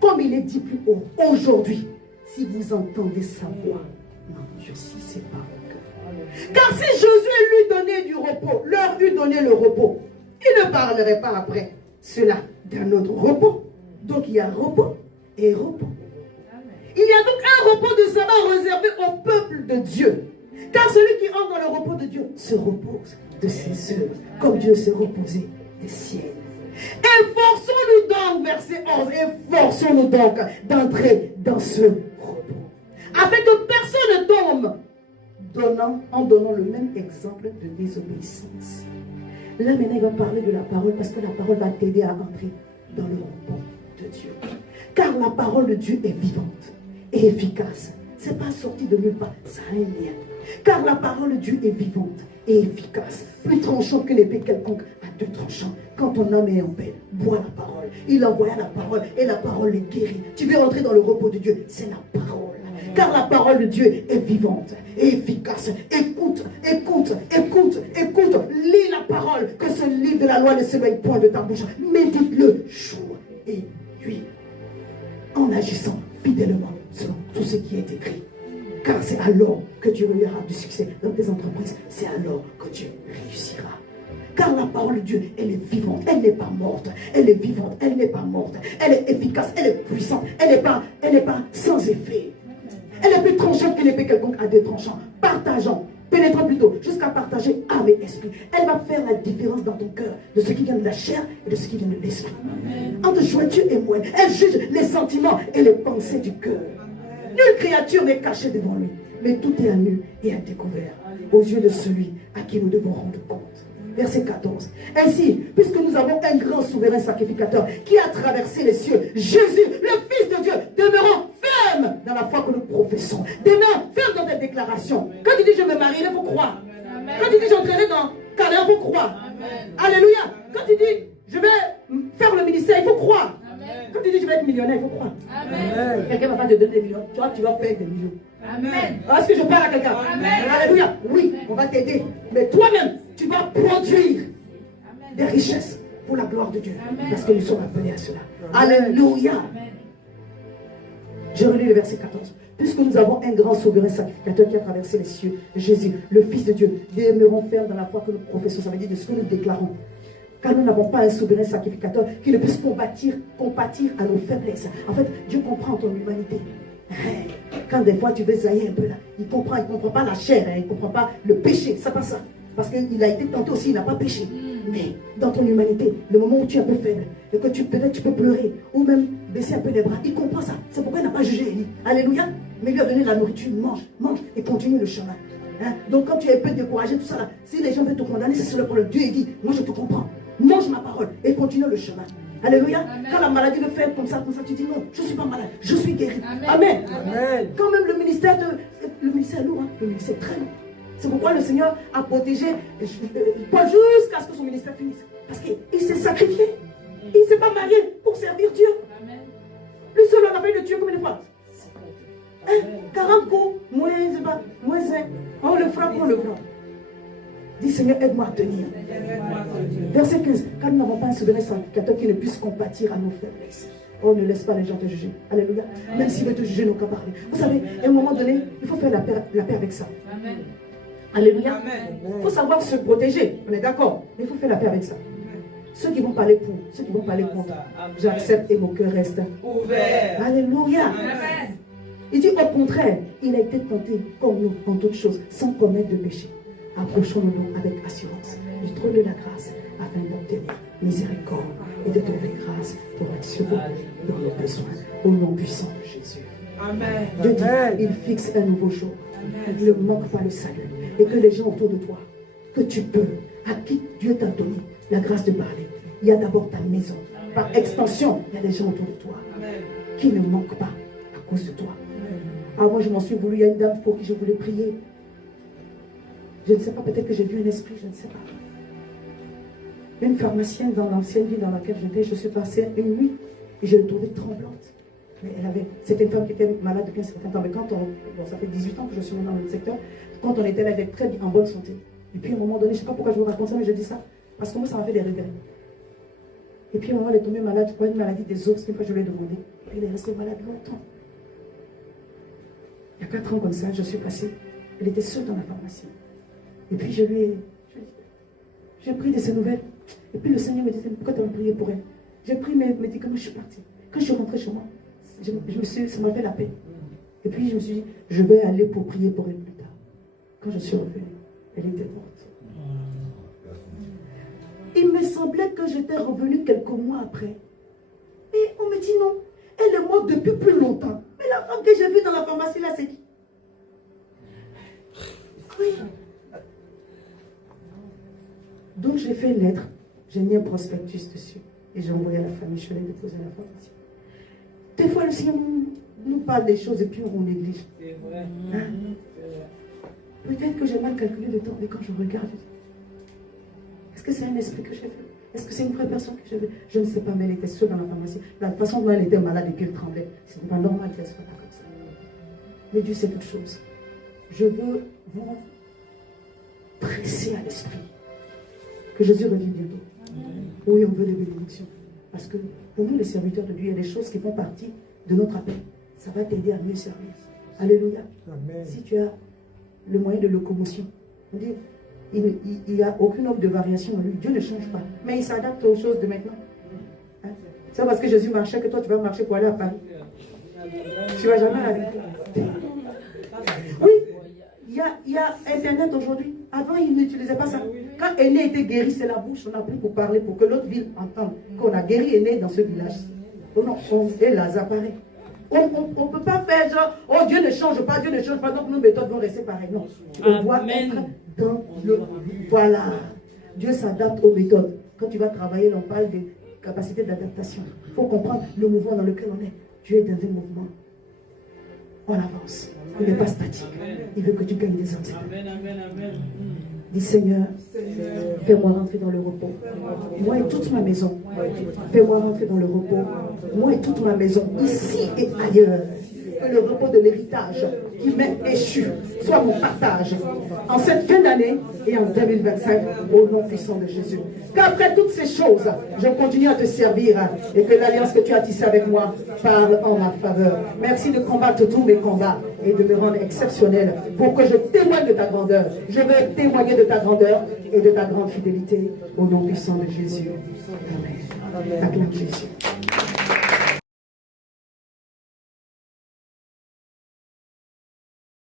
comme il est dit plus haut, aujourd'hui, si vous entendez sa voix, n'endurcissez pas vos cœurs. Car si Josué lui donnait du repos, leur eût donné le repos, il ne parlerait pas après cela d'un autre repos. Donc il y a repos et repos. Il y a donc un repos de sabbat réservé au peuple de Dieu. Car celui qui entre dans le repos de Dieu se repose de ses œuvres, comme Dieu s'est reposé des siennes. Efforçons-nous donc, verset 11, efforçons-nous donc d'entrer dans ce repos, afin que personne ne tombe en donnant le même exemple de désobéissance. Là maintenant il va parler de la parole, parce que la parole va t'aider à entrer dans le repos de Dieu. Car la parole de Dieu est vivante et efficace. Ce n'est pas sorti de nulle part, ça a un lien. Car la parole de Dieu est vivante et efficace, plus tranchante que l'épée quelconque à 2 tranchants. Quand ton âme est en peine, bois la parole. Il envoya la parole et la parole les guérit. Tu veux entrer dans le repos de Dieu, c'est la parole. Car la parole de Dieu est vivante et efficace. Écoute, écoute, écoute, écoute. Lis la parole, que ce livre de la loi ne s'éloigne point de ta bouche. Médite-le jour et nuit, en agissant fidèlement selon tout ce qui est écrit. Car c'est alors que Dieu aura du succès dans tes entreprises. C'est alors que Dieu réussira. Car la parole de Dieu, elle est vivante, elle n'est pas morte. Elle est vivante, elle n'est pas morte. Elle est efficace, elle est puissante. Elle n'est pas sans effet. Elle est plus tranchante que l'épée quelconque à 2 tranchants. Partageons, pénétrons plutôt, jusqu'à partager âme et esprit. Elle va faire la différence dans ton cœur de ce qui vient de la chair et de ce qui vient de l'esprit. Entre jointure et moelle, elle juge les sentiments et les pensées du cœur. Nulle créature n'est cachée devant lui, mais tout est à nu et à découvert aux yeux de celui à qui nous devons rendre compte. Verset 14. Ainsi, puisque nous avons un grand souverain sacrificateur qui a traversé les cieux, Jésus, le Fils de Dieu, demeurant ferme dans la foi que nous professons. Demeure ferme dans tes déclarations. Quand tu dis je me marierai, il faut croire. Quand tu dis j'entrerai dans Canaan, il faut croire. Alléluia. Quand tu dis je vais faire le ministère, il faut croire. Quand tu dis je vais être millionnaire, il faut croire. Quelqu'un ne va pas te donner des millions. Toi, tu vas faire des millions. Amen. Est-ce que je parle à quelqu'un? Alléluia. Oui, on va t'aider. Mais toi-même, tu vas produire des richesses pour la gloire de Dieu. Parce que nous sommes appelés à cela. Alléluia. Je relis le verset 14. Puisque nous avons un grand souverain sacrificateur qui a traversé les cieux, Jésus, le Fils de Dieu, demeurons fermes dans la foi que nous professons, ça veut dire de ce que nous déclarons. Car nous n'avons pas un souverain sacrificateur qui ne puisse compatir à nos faiblesses. En fait, Dieu comprend ton humanité. Quand des fois tu veux zailler un peu là, il comprend pas la chair, il ne comprend pas le péché, c'est pas ça. Parce qu'il a été tenté aussi, il n'a pas péché. Mais dans ton humanité, le moment où tu es un peu faible, et que peut-être tu peux pleurer, ou même baisser un peu les bras, il comprend ça. C'est pourquoi il n'a pas jugé Élie. Alléluia. Mais il lui a donné de la nourriture, mange, et continue le chemin. Donc quand tu es un peu découragé, tout ça là, si les gens veulent te condamner, c'est sur le problème. Dieu dit, moi je te comprends. Mange ma parole et continue le chemin. Alléluia. Amen. Quand la maladie veut faire comme ça, tu dis non, je ne suis pas malade, je suis guéri. Amen. Amen. Quand même le ministère est lourd, le ministère est très lourd. C'est pourquoi le Seigneur a protégé Paul jusqu'à ce que son ministère finisse. Parce qu'il s'est sacrifié. Il ne s'est pas marié pour servir Dieu. Amen. Lui seul, on a failli le tuer combien de fois? 40 coups, moins 1. On le frappe. Dis Seigneur, aide-moi à tenir. Verset 15. Car nous n'avons pas un souverain sacrificateur qui ne puisse compatir à nos faiblesses. Oh, ne laisse pas les gens te juger. Alléluia. Même s'ils veulent te juger, n'ont qu'à parler. Vous savez, à un moment donné, il faut faire la paix avec ça. Amen. Alléluia. Il faut savoir se protéger. On est d'accord. Mais il faut faire la paix avec ça. Ceux qui vont parler pour, ceux qui vont parler contre, j'accepte et mon cœur reste ouvert. Alléluia. Amen. Il dit au contraire, il a été tenté comme nous en toutes choses, sans commettre de péché. Approchons-nous avec assurance du trône de la grâce afin d'obtenir miséricorde et de trouver grâce pour être secouru dans nos besoins. Au nom puissant de Jésus. Amen. Dieu dit, il fixe un nouveau jour. Il ne manque pas le salut. Et que les gens autour de toi, que tu peux, à qui Dieu t'a donné la grâce de parler. Il y a d'abord ta maison. Par extension, il y a des gens autour de toi qui ne manquent pas à cause de toi. Ah, moi je m'en suis voulu, il y a une dame pour qui je voulais prier. Je ne sais pas, peut-être que j'ai vu un esprit, je ne sais pas. Une pharmacienne dans l'ancienne ville dans laquelle j'étais, je suis passée une nuit et je l'ai trouvée tremblante. Mais c'était une femme qui était malade depuis un certain temps. Mais ça fait 18 ans que je suis dans le secteur, quand on était là, elle était très bien, en bonne santé. Et puis à un moment donné, je ne sais pas pourquoi je vous raconte ça, mais je dis ça, parce que moi ça m'a fait des regrets. Et puis à un moment, elle est tombée malade, je crois une maladie des os, qu'une fois je lui ai demandé. Et elle est restée malade longtemps. Il y a 4 ans comme ça, je suis passée. Elle était seule dans la pharmacie. Et puis j'ai pris de ses nouvelles. Et puis le Seigneur me disait, pourquoi tu as prié pour elle? J'ai pris mes médicaments, je suis partie. Quand je suis rentrée chez moi, ça m'a fait la peine. Et puis je me suis dit, je vais aller pour prier pour elle plus tard. Quand je suis revenue, elle était morte. Il me semblait que j'étais revenue quelques mois après. Et on me dit non, elle est morte depuis plus longtemps. Mais la femme que j'ai vue dans la pharmacie là, c'est qui? Oui. Donc j'ai fait une lettre, j'ai mis un prospectus dessus et j'ai envoyé à la famille, je l'ai déposé à la pharmacie. Des fois le Seigneur nous parle des choses et puis on néglige. C'est vrai. Hein? Peut-être que j'ai mal calculé le temps, mais quand je regarde, je dis, est-ce que c'est un esprit que j'ai fait? Est-ce que c'est une vraie personne que j'ai vue? Je ne sais pas, mais elle était seule dans la pharmacie. La façon dont elle était malade et qu'elle tremblait, ce n'est pas normal qu'elle soit là comme ça. Mais Dieu sait toutes choses. Je veux vous presser à l'esprit que Jésus revient bientôt. Oui, on veut des bénédictions. Parce que pour nous, les serviteurs de Dieu, il y a des choses qui font partie de notre appel. Ça va t'aider à mieux servir. Alléluia. Amen. Si tu as le moyen de locomotion, on dit, il n'y a aucune offre de variation en lui. Dieu ne change pas. Mais il s'adapte aux choses de maintenant. Hein? C'est parce que Jésus marchait que toi, tu vas marcher pour aller à Paris. Tu ne vas jamais aller. Oui, il y a Internet aujourd'hui. Avant, il n'utilisait pas ça. Quand Aîné était guéri, c'est la bouche. On a pris pour parler, pour que l'autre ville entende qu'on a guéri Aîné dans ce village. Et Lazare pareil. On ne peut pas faire genre, oh Dieu ne change pas, donc nos méthodes vont rester pareilles. Non, on doit être dans le... Voilà. Dieu s'adapte aux méthodes. Quand tu vas travailler, on parle de capacité d'adaptation. Il faut comprendre le mouvement dans lequel on est. Dieu est dans un mouvement. On avance. Il n'est pas statique. Il veut que tu gagnes des entités. Dis Seigneur, fais-moi rentrer dans le repos. Moi et toute ma maison. Fais-moi rentrer dans le repos. Moi et toute ma maison, ici et ailleurs. Que le repos de l'héritage qui m'est échu soit mon partage en cette fin d'année et en 2025 au nom puissant de Jésus. Qu'après toutes ces choses, je continue à te servir et que l'alliance que tu as tissée avec moi parle en ma faveur. Merci de combattre tous mes combats et de me rendre exceptionnel pour que je témoigne de ta grandeur. Je veux témoigner de ta grandeur et de ta grande fidélité au nom puissant de Jésus. Amen. Acclame Jésus.